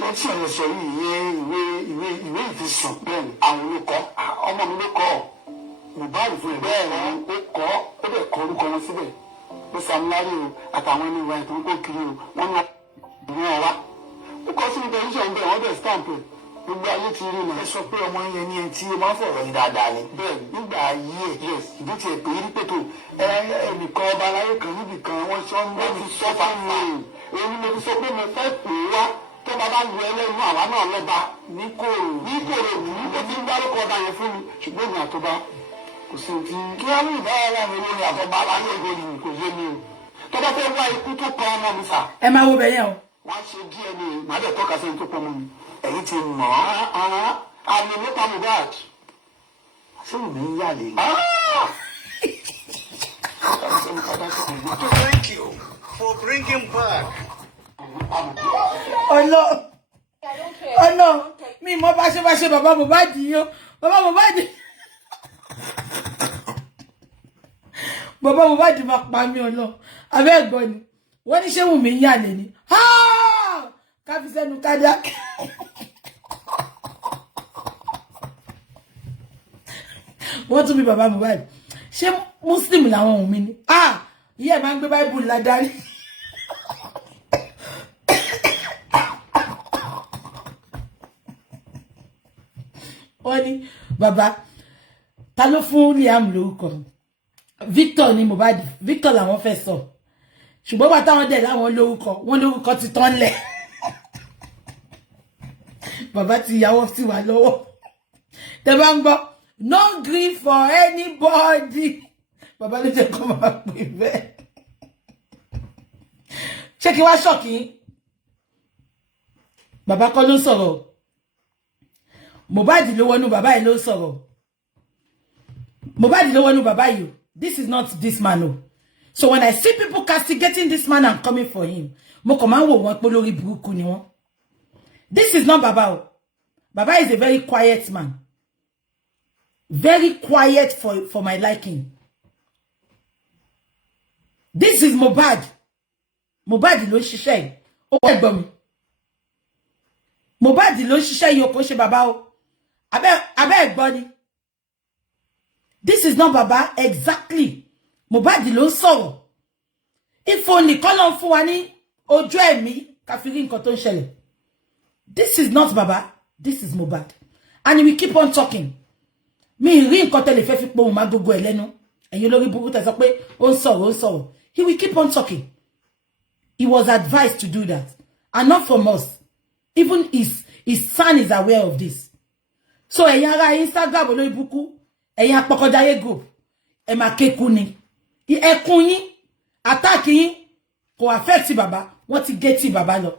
wọ́n tí ọ̀rẹ́ sọ yìí ìwé ìfi sùn bẹ́ẹ̀ ni àwọn olùkọ́ ọmọ mi ló kọ́ Mohbad fún ẹ̀ bẹ́ẹ̀ ni ó kọ́ ó bẹ̀ kọ́ orúkọ wọn síbẹ̀ ó Samilari o àtàwọn ẹni ìwà ìtàn kó kiri o wọ́n ní ìwọ̀n wa ó kọ́ sínú petition bẹ́ẹ̀ wọ́n bẹ̀ stamp ẹ̀ gbogbo ayé ti rí náà. ẹ sọ pé ọmọ yẹn ní ẹni tí ó máa ń fọ̀rọ̀ ní dáadáa ni. bẹ́ẹ̀ nígbà ayé ẹ̀ yes ìdí tiẹ̀ pé rí pètò ẹnìkan ọba aláyé kan níbì kan wọ́n sọ ń bá ti sọ fáwọn èèyàn ni mo ti sọ pé mo fẹ́ pè é wá tó bá bá lu ẹlẹ́nu àwa náà lọ́ba ní kòrò ní kò tí ń dárúkọ ọba yẹn fún mi ṣùgbọ́n ìgbà tó bá kò sí ti kí wọ́n ní ìdára láàrin olórí àtọ́ba aláyé ìgbòho kò yé mi o tó bá fẹ́ wá ikú tó pa ọmọ mi sà. ẹ máa wo bẹ̀yẹn o. wọ́n á ṣe DNA màá dẹ̀ tọ́ka sẹ́ni tó pọ̀ mọ́ mi ẹ̀yin ti mọ̀ àmì nípa Mohbad ṣé mi ń yà lè. Thank you for bringing back. ọ̀nà mi mọ bá ṣe bàbá Mohbad yìí o bàbá Mohbad máa pa mí ọ̀nà abẹ́ ẹ̀gbọ́n ni wọ́n ní ṣé wù mí ń yà lè ní káfí sẹ́nu kádà wọ́n tún bí bàbá Mohbad ṣé Muslim làwọn ohun mi ni ìyá ẹ̀ máa ń gbé báìbù ládàrí wọ́n ní bàbá ta ló fún Liam lórúkọ Victor ni Mohbad Victor làwọn fẹ́ sọ ṣùgbọ́n bàtà wọn dẹ̀ láwọn lórúkọ ti tán lẹ̀ bàbá ti yàwó sí wa lọ́wọ́ tẹ́ bá ń gbọ́ no grief for anybody bàbá ló jẹ́ kó máa pè bẹ́ẹ̀ ṣé kí wá ṣọ́ọ̀kì bàbá kọ́ ló sọ̀rọ̀ Mohbad ló wọnú bàbá yìí ló sọ̀rọ̀ Mohbad ló wọnú bàbá yìí this is not this man o so when I see people castigating this man and coming for him mo kàn máa ń wò wọ́n pé lórí burúkú ni wọ́n. This is not Baba. Baba is a very quiet man. Very quiet for my liking. This is Mohbad. Mohbad ló ṣiṣẹ́. Ó wá gbọ́ mi. Mohbad ló ṣiṣẹ́ yìí kò ṣe bàbá o. Abẹ́ gbọ́ ni. This is not Baba exactly. Mohbad ló sọ̀rọ̀. If only kọ́lọ̀ fún wa ní ojú ẹ̀mí ká fi rí nǹkan tó ń ṣẹlẹ̀. This is not Baba. This is Mohbad. And we keep on talking. Mi rí nǹkan tẹ́lẹ̀ fẹ́ fi pohùn má gbogbo ẹ̀ lẹ́nu. Ẹ̀yin olórí burúkú tẹ́ sọ pé ó ń sọ̀rọ̀. He will keep on talking. He was advised to do that. And not from us. Even his son is aware of this. So ẹ̀yin ará Instagram olórí burúkú, ẹ̀yin apọkọjáyé group, ẹ máa kékun ni. Ẹkún yín, attack yín kò affect Baba. Wọ́n ti gé ti Baba lọ.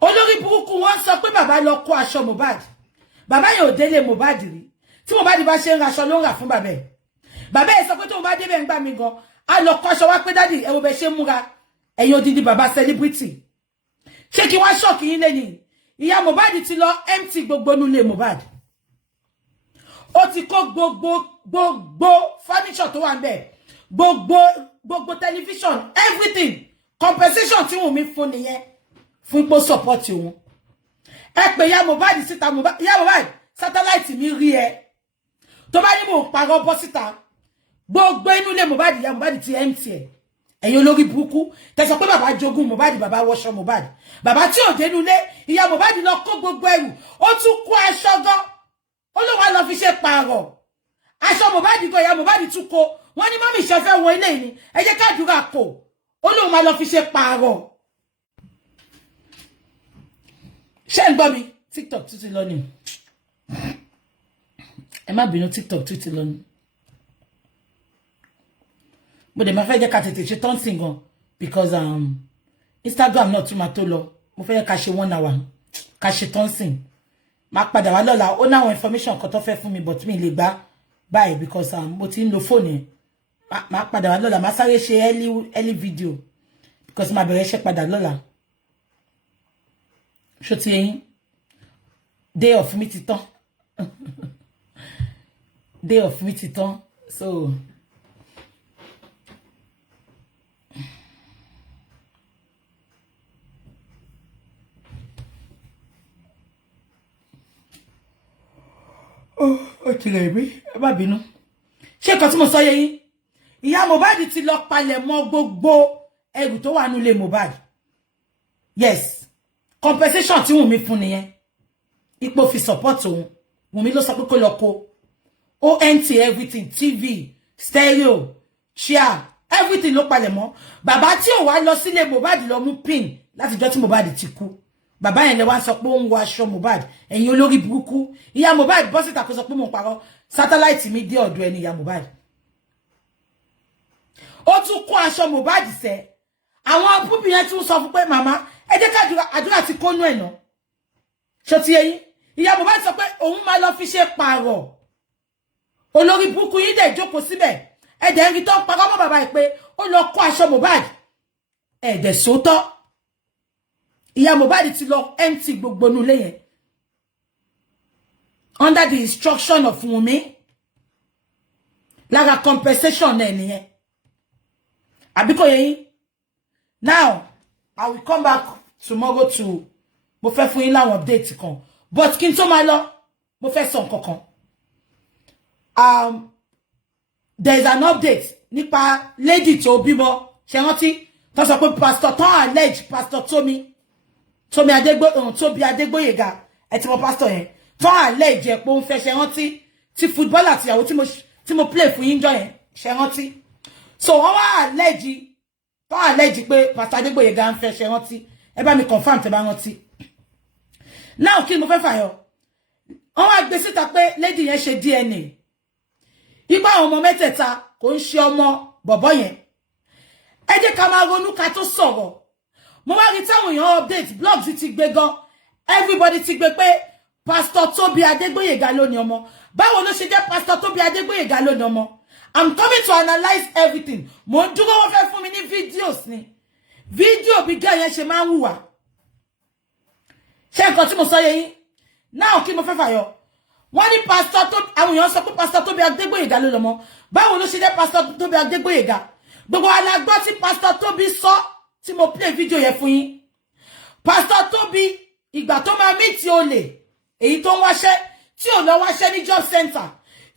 Olórí burúkú wọ́n sọ pé bàbá lọ kó aṣọ Mohbad. Bàbá yóò délé Mohbad rí. Tí Mohbad bá ṣe ń raṣọ ló ń rà fún bàbá ẹ̀. Bàbá ẹ̀ sọ pé tó bá débẹ̀ ń gbà mí gan, á lọ kó aṣọ wá pé daddy ẹ wo bẹ ṣe múra. Ẹ̀yin odidi bàbá celebrity. Ṣé kí wá shock yín lẹ́ni? Ìyá Mohbad ti lọ empty gbogbo nulé Mohbad. Ó ti kó gbogbo furniture tó wà ńbẹ̀. Gbogbo television, everything. Compensation tí wọ́n mi fún nìyẹn. Fún pé support òun. Ẹ pé ìyá Mohbad síta Mohbad, ìyá Mohbad satellite mi rí ẹ. Tó bá ní mo parọ́ bọ́ síta. Gbogbo inú ilé Mohbad ìyá Mohbad ti empty ẹ. Ẹ̀yin olórí burúkú, tẹ́ sọ pé bàbá jogún Mohbad, bàbá wọṣọ Mohbad. Bàbá tí ò dénú ilé, ìyá Mohbad lọ kó gbogbo ẹrù. Ó tún kó aṣọ gan. Ó ló wá lọ fi ṣe pààrọ̀. Aṣọ Mohbad gan ìyá Mohbad tún kó. Wọ́n ní mọ́mì ṣe fẹ́ wọ ilé ni. Ẹ jẹ́ ká dúrà kó. Ó ló máa lọ fi ṣe pààrọ̀. Ṣé ń gbọ́ mi? TikTok tún ti lọ ni. Ẹ má bínú TikTok tún ti lọ ni. But dem fẹ́ jẹ́ ká tètè ṣe ton sin gan because Instagram not too ma tó lọ. Mo fẹ́ ká ṣe 1 hour. Ká ṣe ton sin. Ma padà wá lọ́la. Ó náwọn information kan tó fẹ́ fún mi but mi lè gbà báyìí because mo ti ń lo phone yẹn. Ma padà wá lọ́la. Ma sáré ṣe early video because ma bẹ̀rẹ̀ ṣe padà lọ́la. Ṣó ti yín. Day of mi ti tán. Day of mi ti tán. So ó ti rẹ̀ mí, ẹ má bínú. Ṣé nǹkan tí mo sọ yé yín? Ìyá Mohbad ti lọ palẹ̀ mọ́ gbogbo ẹrù tó wà nílé Mohbad. Yes. Compensation tí Wùnmí fún nìyẹn. Ipò fi support òun. Wùnmí ló sọ pé kó lọ kó. ONT everything, TV, stereo, chair, everything ló palẹ̀ mọ́. Bàbá tí ò wá lọ sílé Mohbad lọ mú pin láti jọ́ tí Mohbad ti kú. Bàbá yẹn lè wá sọ pé ó ń wọ aṣọ Mohbad, ẹ̀yin olórí burúkú. Ìyá Mohbad bọ́ síta kó sọ pé mo parọ́. Satellite mi dé ọ̀dọ̀ ẹni ìyá Mohbad. Ó tún kó aṣọ Mohbad sẹ́. Àwọn púpì yẹn tún sọ fún pé màmá, ẹ jẹ́ ká àdúrà ti kónú ẹ̀ náà. Ṣó ti yé yín? Ìyá Mohbad sọ pé òun máa lọ fi ṣe pààrọ̀. Olórí burúkú yín dẹ̀ jókòó síbẹ̀. Ẹ dẹ̀ ń rí tó ń parọ́ mọ́ bàbá yìí pé ó lọ kó aṣọ Mohbad. Ẹ dẹ̀ sóòótọ́. Ìyá Mohbad ti lọ empty gbogbo nulé yẹn. Under the instruction of Wunmi. Lára compensation náà nìyẹn. Àbí kò yé yín? Now, I will come back tomorrow to mo fẹ́ fún yín láwọn update kan. But kí n tó máa lọ, mo fẹ́ sọ nǹkan kan. There is an update nípa lady tó bímọ. Ṣé rántí? Tó sọ pé pastor tó allege pastor Tóbi Adégbóyèga, ẹ ti mọ pastor yẹn. Tó allege pé ó ń fẹ́ ṣé rántí tí footballer àti ìyàwó tí mo play fún yín jọ yẹn. Ṣé rántí? So wọ́n wá allege pé pastor Adégbóyèga ń fẹ́ ṣé rántí. Ẹ bá mi confirm tẹ́ bá rántí. Now kí ni mo fẹ́ fàyọ? Wọ́n wá gbé síta pé lady yẹn ṣe DNA. Ipa àwọn ọmọ mẹ́tẹ̀ẹ̀ta kò ń ṣe ọmọ bọ̀bọ́ yẹn. Ẹ jẹ́ ká máa ronú ká tó sọ̀rọ̀. Mo wá rí táwọn èèyàn update blogs ti gbé gan. Everybody ti gbé pé Pastor Tóbi Adégbóyèga ló ní ọmọ. Báwo ló ṣe jẹ́ Pastor Tóbi Adégbóyèga ló ní ọmọ? I'm coming to analyze everything. Mo ń dúró wọ́n fẹ́ fún mi ní videos ni. Video bí girl yẹn ṣe máa ń hùwà. Ṣé nǹkan tí mo sọ yé yín? Now kí mo fẹ́ fàyọ? Wọ́n ní Pastor Tóbi, àwọn èèyàn sọ pé Pastor Tóbi Adégbóyèga ló lọ́mọ. Báwo ló ṣe jẹ́ Pastor Tóbi Adégbóyèga? Gbogbo wa la gbọ́ tí Pastor Tóbi sọ tí mo play video yẹn fún yín. Pastor Tóbi ìgbà tó máa meet olè, èyí tó ń wáṣẹ́, tí ò lọ wáṣẹ́ ní job center,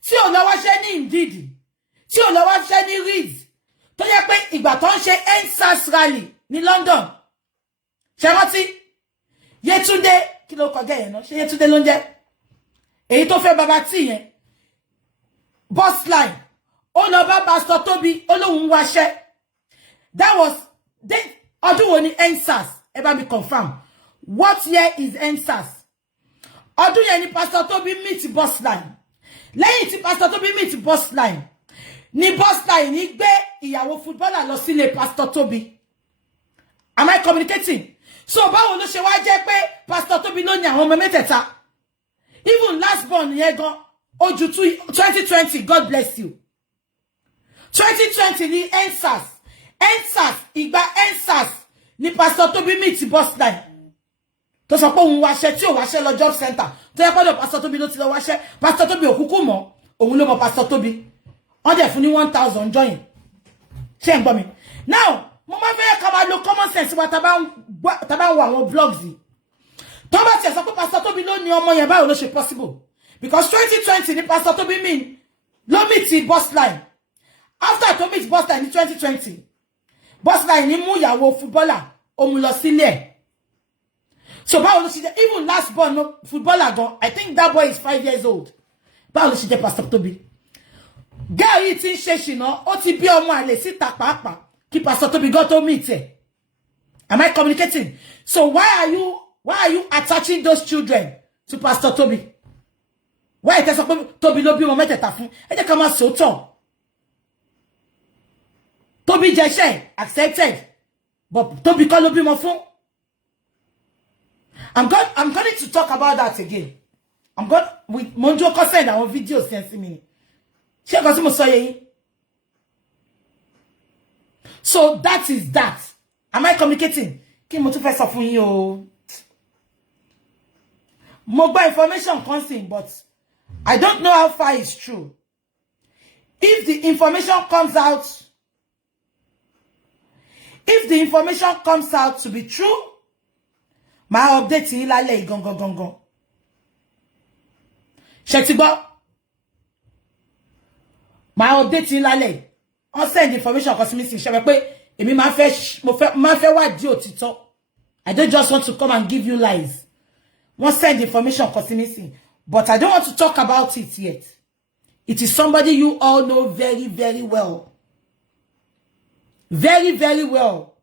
tí ò lọ wáṣẹ́ ní Indeed, tí ò lọ wáṣẹ́ ní Reed, tó yẹ pé ìgbà tó ń ṣe EndSARS rally ní London. Ṣé rántí? Yétúndé, kí ló kọjá yẹn náà? Ṣé Yétúndé ló ń jẹ́? Èyí tó fẹ́ bàbá tí yẹn. Boss line. Ó lọ bá Pastor Tóbi, ó lóun wáṣẹ́. That was ọdún wo ni EndSARS? Ẹ bá mi confirm. What year is EndSARS? Ọdún yẹn ni Pastor Tóbi meet boss line. Lẹ́yìn tí Pastor Tóbi meet boss line, ni boss line ní gbé ìyàwó footballer lọ sílé Pastor Tóbi. Am I communicating? So báwo ló ṣe wá jẹ́ pé Pastor Tóbi ló ní àwọn ọmọ mẹ́tẹ̀ẹ̀ta? Even last born yẹn gan, ojú 2020, God bless you. 2020 ni EndSARS. EndSARS, ìgbà EndSARS ni Pastor Tóbi meet boss line. Tó sọ pé òun wáṣẹ́ tí ò wáṣẹ́ lọ job center. Tó yẹ pé Pastor Tóbi ló ti lọ wáṣẹ́. Pastor Tóbi òkúkú mọ́, òun ló mọ Pastor Tóbi. Wọ́n dẹ̀ fún ní 1,000 join. Ṣé ń gbọ́ mi? Now, mo máa fẹ́ ká máa lo common sense wa tá bá ń wo àwọn vlogs yìí. Tó bá tiẹ̀ sọ pé Pastor Tóbi ló ní ọmọ yẹn báwo ló ṣe possible? Because 2020 ni Pastor Tóbi ló meet boss line. After to meet boss line in 2020, boss line ni mú ìyàwó footballer ó mú lọ sílé ẹ̀. So báwo ló ṣe jẹ́ even last born no footballer gan, I think that boy is 5 years old. Báwo ló ṣe jẹ́ Pastor Tóbi? Girl yìí ti ń ṣe ṣìnà, ó ti bí ọmọ àlè síta pàápàá kí Pastor Tóbi gan tó meet ẹ̀. Am I communicating? So why are you attaching those children to Pastor Tóbi? Why tẹ́ sọ pé Tóbi ló bí ọmọ mẹ́tẹ̀ẹ̀ta fún? Ẹ jẹ́ ká máa sòótọ́. Toby Jeshe accepted. But Toby call be more phone. I'm going to talk about that again. I'm going with Monjo Kosen our videos sense me. So that is that. Am I communicating? Ki mo tún fẹ́ sọ fún yín o. Mo gba information constant, but I don't know how far it's true. If the information comes out to be true, my update yín lálẹ́ gangan. Ṣé ti gbọ́? My update yín lálẹ́. On send information cause me ṣe pé èmi máa fẹ́ wá di òtítọ́. I don't just want to come and give you lies. Wọ́n send information cause me, but I don't want to talk about it yet. It is somebody you all know very, very well. Very, very well.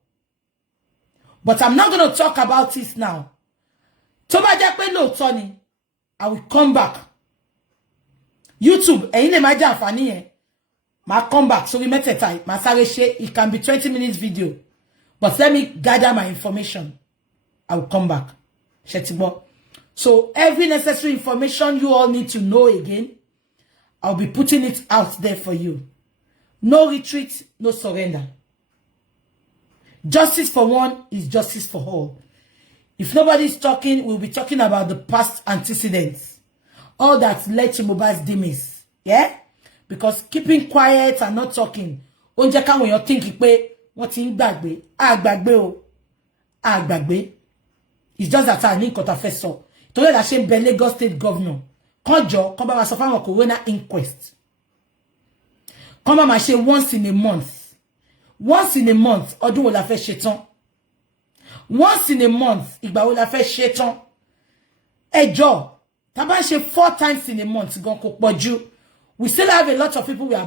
But I'm not going to talk about it now. Tó bá jẹ́ pé lóòótọ́ ni, I will come back. YouTube, ẹ̀yin lè máa jẹ àǹfààní yẹn. Ma come back. So we met a time. Ma sáré ṣe. It can be 20 minutes video. But let me gather my information. I will come back. Ṣé ti gbọ́? So every necessary information you all need to know again, I'll be putting it out there for you. No retreat, no surrender. Justice for one is justice for all. If nobody's talking, we'll be talking about the past antecedents. All that led to Mohbad's demise. Yeah? Because keeping quiet and not talking, ó jẹ́ káwọn èèyàn think pé wọ́n ti ń gbàgbé. Gbàgbé o. Gbàgbé. It's just that I ní nǹkan tá fẹ́ sọ. Torí la ṣe ń bẹ Lagos State Governor. Kàn jọ̀ọ́, kàn bá wa sọ fáwọn corona inquest. Kàn bá ma ṣe once in a month. Once in a month, ọdún wo la fẹ́ ṣe tán. Once in a month, ìgbà wo la fẹ́ ṣe tán. Ẹ jọ̀ọ́, tá bá ṣe 4 times in a month gan kò pọ̀ jù. We still have a lot of people we are